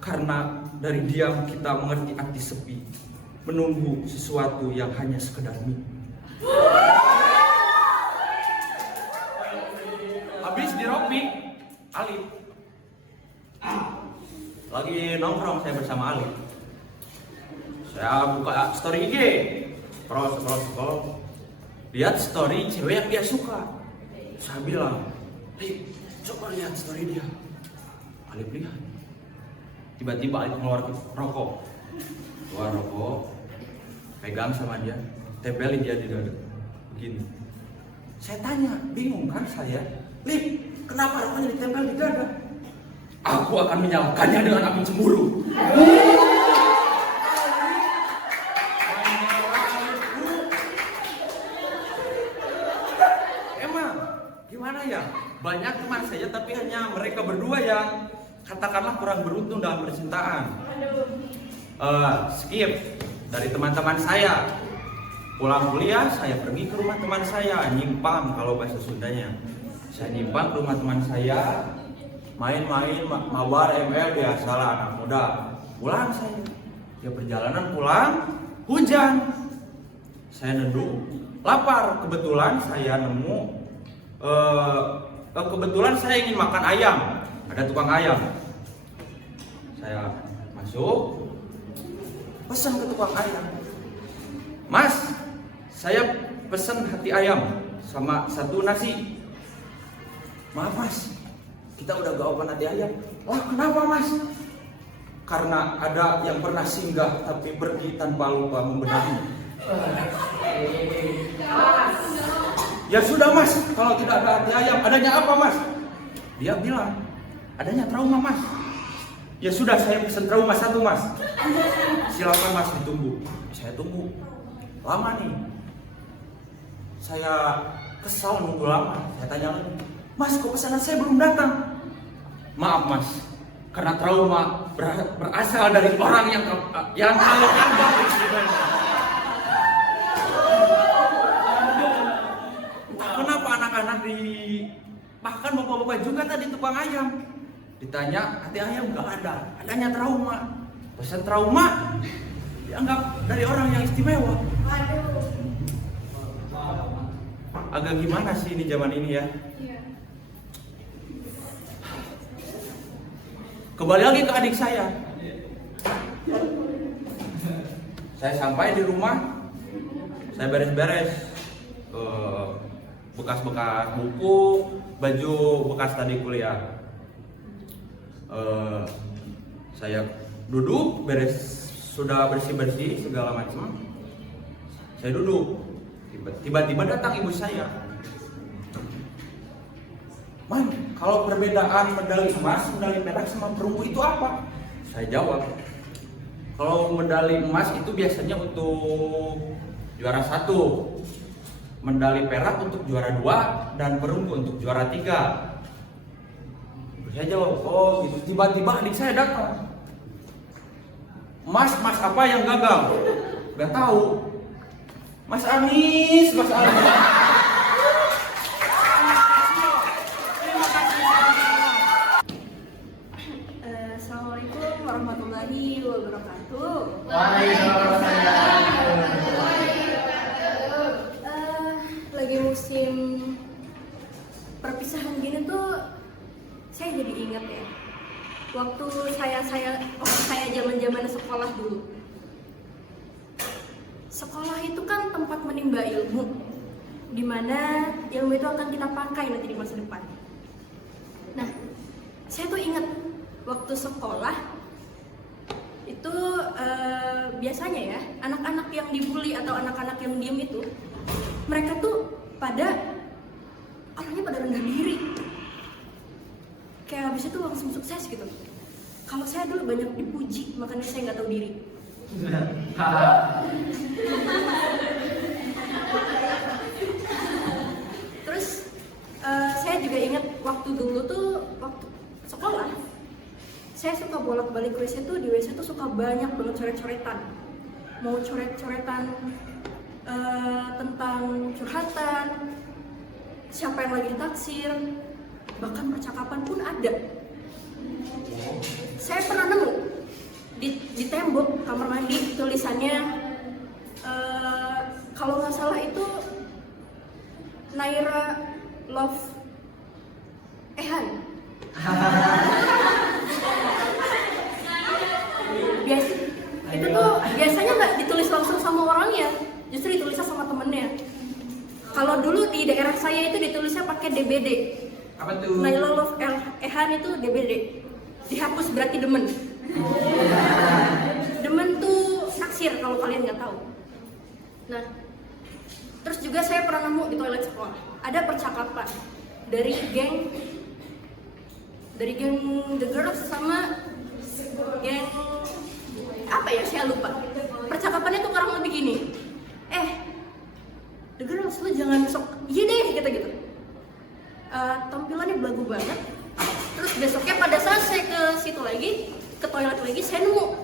Karena dari diam kita mengerti arti sepi, menunggu sesuatu yang hanya sekedar mimpi. Habis di Ropik, Alif lagi nongkrong saya bersama Alif. Saya buka story IG, scroll, lihat story cewek yang dia suka. Saya bilang, "Alif, coba lihat story dia." Alif lihat. Tiba-tiba Alif ngeluarin rokok. Keluar rokok, pegang sama dia, tempelin dia di dada. Begini. Saya tanya, bingung kan saya? "Lip, kenapa rokoknya ditempel di dada?" "Aku akan menyalakannya dengan api cemburu." Emang gimana ya? Banyak teman saya tapi hanya mereka berdua yang katakanlah kurang beruntung dalam percintaan. Skip dari teman-teman saya. Pulang kuliah saya pergi ke rumah teman saya, nyimpang kalau bahasa Sundanya. Saya nyimpang ke rumah teman saya, main-main, mawar, ML, biasalah anak muda. Pulang saya, ya perjalanan pulang, hujan. Saya neduh, lapar. Kebetulan saya nemu, kebetulan saya ingin makan ayam. Ada tukang ayam. Saya masuk, pesan ke tukang ayam. "Mas, saya pesan hati ayam sama 1 nasi." "Maaf mas, kita udah gak open hati ayam." Wah, kenapa mas? Karena ada yang pernah singgah tapi pergi tanpa lupa membenahi. Ya sudah mas, kalau tidak ada hati ayam, adanya apa mas? Dia bilang, adanya trauma mas. Ya sudah, saya pesan trauma 1 mas. Silakan mas, ditunggu. Saya tunggu. Lama nih. Saya kesal nunggu lama. Saya tanya lagi, mas kok pesanan saya belum datang? Maaf mas, karena trauma berasal dari orang yang kalau Anda entah kenapa anak-anak bahkan bapak-bapak juga tadi tukang ayam ditanya hati ayam nggak ada, adanya trauma. Pesan trauma dianggap dari orang yang istimewa. Agak gimana sih ini zaman ini ya? Kembali lagi ke adik saya. Saya sampai di rumah, saya beres-beres bekas-bekas buku, baju bekas tadi kuliah. Saya duduk, sudah bersih-bersih segala macam. Saya duduk, tiba-tiba datang ibu saya. Man, kalau perbedaan medali emas, medali perak sama perunggu itu apa? Saya jawab, kalau medali emas itu biasanya untuk juara 1, medali perak untuk juara 2, dan perunggu untuk juara 3. Saya jawab, oh gitu. Tiba-tiba adik saya datang. Mas apa yang gagal? Gak tahu. Mas Anis. Assalamualaikum warahmatullahi wabarakatuh. Lagi musim perpisahan gini tuh, saya jadi ingat ya. Waktu saya zaman sekolah dulu. Sekolah itu kan tempat menimba ilmu, di mana ilmu itu akan kita pakai nanti di masa depan. Nah, saya tuh ingat waktu sekolah itu biasanya ya anak-anak yang dibully atau anak-anak yang diem itu mereka tuh orangnya pada rendah diri, kayak habis itu langsung sukses gitu. Kalau saya dulu banyak dipuji, makanya saya nggak tahu diri. Terus saya juga ingat waktu dulu tuh waktu sekolah, saya suka bolak-balik WC tuh, di WC tuh suka banyak banget coret-coretan. Mau coret-coretan tentang curhatan, siapa yang lagi ditaksir, bahkan percakapan pun ada. Saya pernah nemu di tembok kamar mandi tulisannya, kalau nggak salah itu Naira Love Ehan. Itu tuh biasanya nggak ditulis langsung sama orangnya, justru ditulisnya sama temennya. Kalau dulu di daerah saya itu ditulisnya pakai DBD. Apa tuh? Naira Love Ehan itu DBD. Dihapus berarti demen. Demen tuh naksir kalau kalian nggak tahu. Nah, terus juga saya pernah nemu di toilet sekolah ada percakapan dari geng The Girls sama geng apa ya, saya lupa. Percakapannya tuh kurang lebih gini, The Girls lu jangan sok iya deh gitu. Tampilannya belagu banget. Terus besoknya pada saat saya ke situ lagi, ke toilet lagi, saya nemu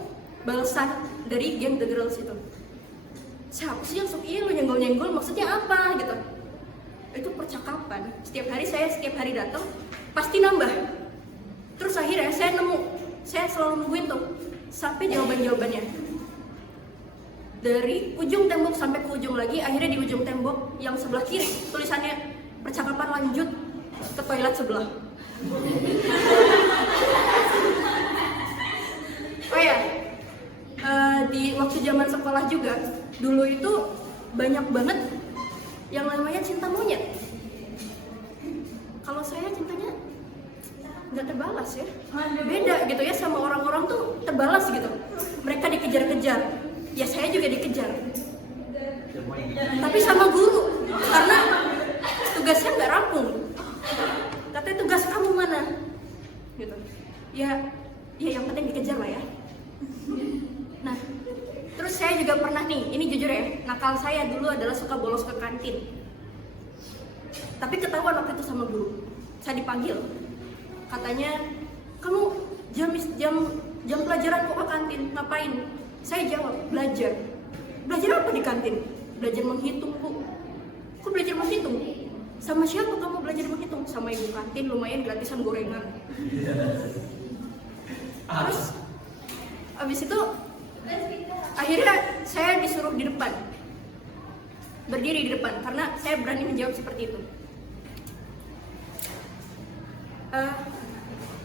balasan dari geng The Girls itu. Siapa sih yang sok iya lu nyenggol-nyenggol, maksudnya apa gitu. Itu percakapan. Setiap hari datang pasti nambah. Terus akhirnya saya nemu, saya selalu nungguin tuh sampai jawabannya. Dari ujung tembok sampai ke ujung lagi, akhirnya di ujung tembok yang sebelah kiri tulisannya percakapan lanjut ke toilet sebelah. Oh ya, di waktu zaman sekolah juga dulu itu banyak banget yang namanya cinta monyet. Kalau saya cintanya nggak terbalas ya. Beda gitu ya sama orang-orang tuh terbalas gitu. Mereka dikejar-kejar, ya saya juga dikejar. Tapi sama guru, karena tugasnya nggak rampung. Katanya tugas kamu mana? Gitu. Ya yang penting dikejar lah ya. Nah, terus saya juga pernah nih, ini jujur ya, nakal saya dulu adalah suka bolos ke kantin. Tapi ketahuan waktu itu sama guru. Saya dipanggil. Katanya, "Kamu jam pelajaran kok ke kantin? Ngapain?" Saya jawab, "Belajar." "Belajar apa di kantin?" "Belajar menghitung, Bu." "Kok belajar menghitung?" "Sama siapa kamu belajar menghitung?" "Sama ibu kantin, lumayan gratisan gorengan." Terus abis itu akhirnya saya disuruh di depan, berdiri di depan karena saya berani menjawab seperti itu.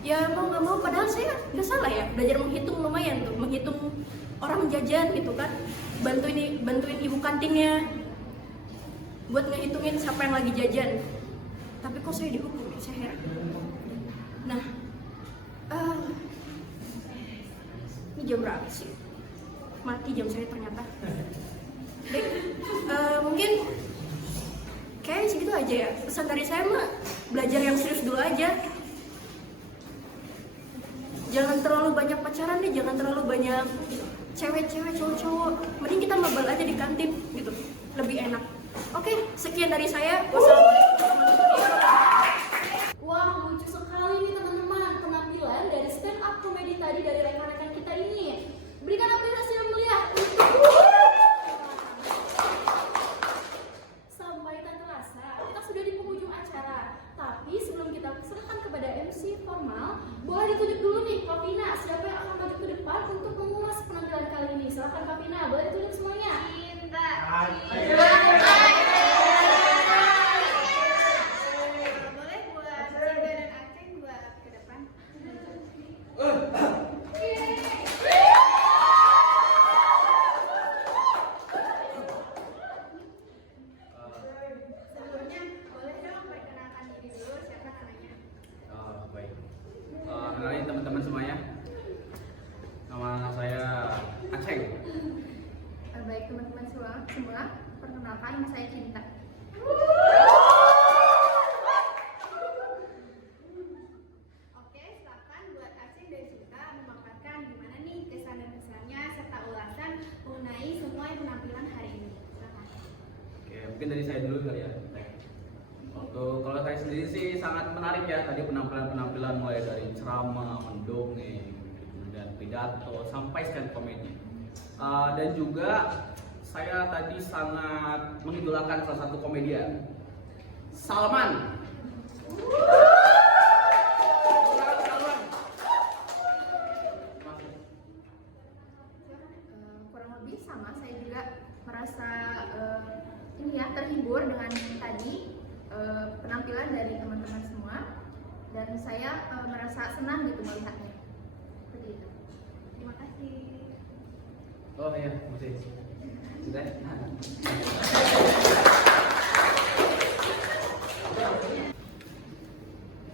Ya mau nggak mau, padahal saya nggak salah ya, belajar menghitung lumayan tuh, menghitung orang jajan gitu kan, bantuin ibu kantinnya buat ngehitungin siapa yang lagi jajan. Tapi kok saya dihukum, saya heran. Nah, ini jam berapa sih? Mati jam saya ternyata. Baik, mungkin kayak segitu aja ya. Pesan dari saya mah belajar yang serius dulu aja. Jangan terlalu banyak pacaran deh, jangan terlalu banyak cewek-cewek, cowok-cowok. Mending kita mabal aja di kantin gitu, lebih enak. Oke, sekian dari saya. Wassalamualaikum warahmatullahi wabarakatuh. Wah, lucu sekali nih teman-teman penampilan dari stand up komedi tadi dari rekan-rekan kita ini. Berikan apresiasi yang mulia untuk sampai tak terasa kita sudah di penghujung acara. Tapi sebelum kita serahkan kepada MC formal, boleh ditunjuk dulu nih Kak Vina, siapa yang akan maju ke depan untuk mengulas penampilan kali ini. Silakan Kak Vina, boleh ditunjuk semuanya. Cinta. Boleh buat Cinta dan Aceh buat ke depan. Sebelumnya boleh dong perkenalkan diri dulu, siapa namanya? Baik. Kenalin teman-teman semuanya. Nama saya Aceh. Baik teman-teman semua, perkenalkan nama saya Cinta. Oke, silakan buat Aceh dan Cinta memaparkan gimana nih kesan dan kesannya serta ulasan mengenai semua penampilan hari ini. Silakan. Oke, mungkin dari saya dulu kali ya. Kalau saya sendiri sih sangat menarik ya, tadi penampilan mulai dari ceramah, mendongeng, kemudian pidato sampai stand komedi. Dan juga saya tadi sangat mengidolakan salah satu komedian, Salman. Kurang lebih sama, saya juga merasa terhibur dengan tadi penampilan dari teman-teman semua, dan saya merasa senang gitu melihatnya. Seperti itu. Terima kasih. Oh iya, masih. Sudah.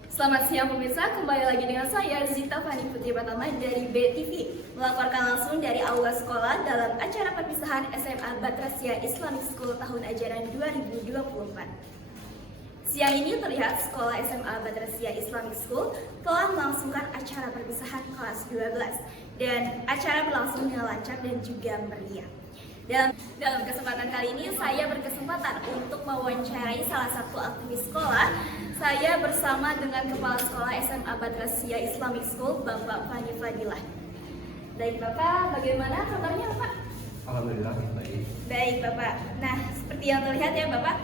Selamat siang pemirsa, kembali lagi dengan saya Zita Fani Putri Pratama dari BTV, melaporkan langsung dari aula sekolah dalam acara perpisahan SMA Batrasia Islamic School tahun ajaran 2024. Siang ini terlihat sekolah SMA Batrasia Islamic School telah melangsungkan acara perpisahan kelas 12 dan acara berlangsung dengan lancar dan juga meriah. Dalam kesempatan kali ini saya berkesempatan untuk mewawancarai salah satu aktivis sekolah. Saya bersama dengan Kepala Sekolah SMA Batrasia Islamic School, Bapak Fani Fadilah. Baik Bapak, bagaimana kabarnya Bapak? Alhamdulillah baik. Baik Bapak. Nah, seperti yang terlihat ya Bapak,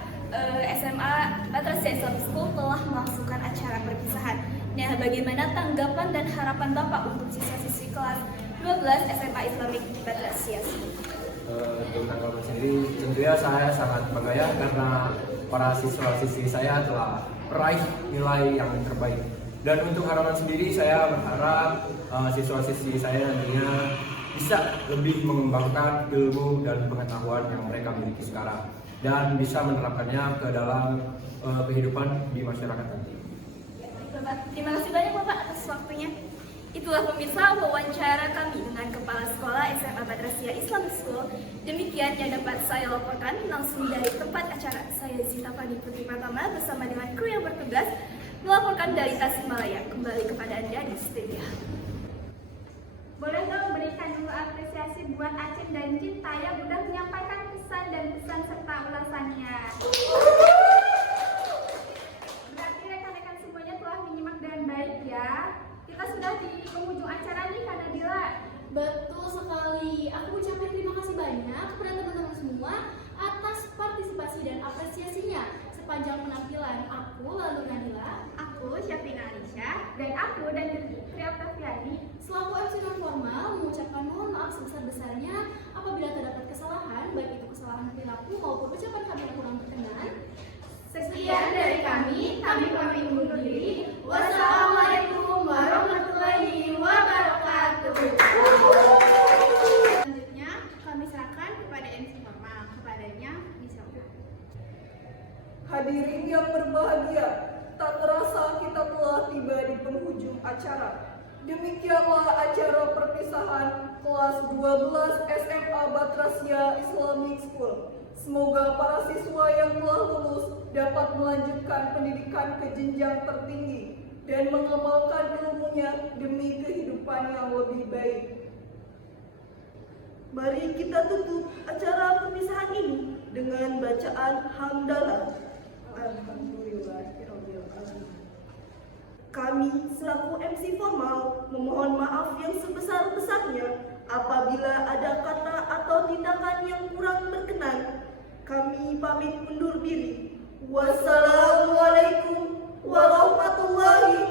SMA Batrasia Islamic School telah melangsungkan acara perpisahan. Nah, bagaimana tanggapan dan harapan Bapak untuk siswa-siswi kelas 12 SMA Islamic Batrasia School? Untuk tanggapan sendiri, tentunya saya sangat bangga ya karena para siswa-siswi saya telah meraih nilai yang terbaik. Dan untuk harapan sendiri, saya berharap siswa-siswi saya nantinya bisa lebih mengembangkan ilmu dan pengetahuan yang mereka miliki sekarang dan bisa menerapkannya ke dalam kehidupan di masyarakat nanti. Bapak. Terima kasih banyak Bapak atas waktunya. Itulah pemirsa wawancara kami dengan Kepala Sekolah SMA Batrasia Islamic School. Demikian yang dapat saya laporkan langsung dari tempat acara. Saya Zita Fadi Putri Pratama bersama dengan kru yang bertugas melaporkan dari Tasikmalaya. Kembali kepada Anda di studio. Boleh dong berikan dulu apresiasi buat Acin dan Cinta yang sudah menyampaikan pesan dan pesan serta ulasannya. Berarti rekan-rekan semuanya telah menyimak dengan baik ya. Kita sudah di penghujung acara nih, Kak Nadila. Betul sekali. Aku ucapkan terima kasih banyak kepada teman-teman semua atas partisipasi dan apresiasinya sepanjang penampilan. Aku Lalu Nadila, Aku Syafina Alisha, dan aku dan Tri Oktaviani selaku MC non formal mengucapkan mohon maaf sebesar-besarnya apabila terdapat kesalahan, baik itu kesalahan perilaku maupun ucapan kami yang kurang berkenan. Sekian dari kami pamit undur diri. Wassalamualaikum warahmatullahi wabarakatuh. Selanjutnya kami serahkan kepada MC formal. Kepadanya bisa. Hadirin yang berbahagia, tak terasa kita telah tiba di penghujung acara. Demikianlah acara perpisahan kelas 12 SMA Batrasia Islamic School. Semoga para siswa yang telah lulus dapat melanjutkan pendidikan ke jenjang tertinggi dan mengamalkan ilmunya demi kehidupan yang lebih baik. Mari kita tutup acara perpisahan ini dengan bacaan hamdalah. Alhamdulillahirabbil alamin. Kami selaku MC formal memohon maaf yang sebesar-besarnya apabila ada kata atau tindakan yang kurang berkenan. Kami pamit undur diri. Wassalamualaikum warahmatullahi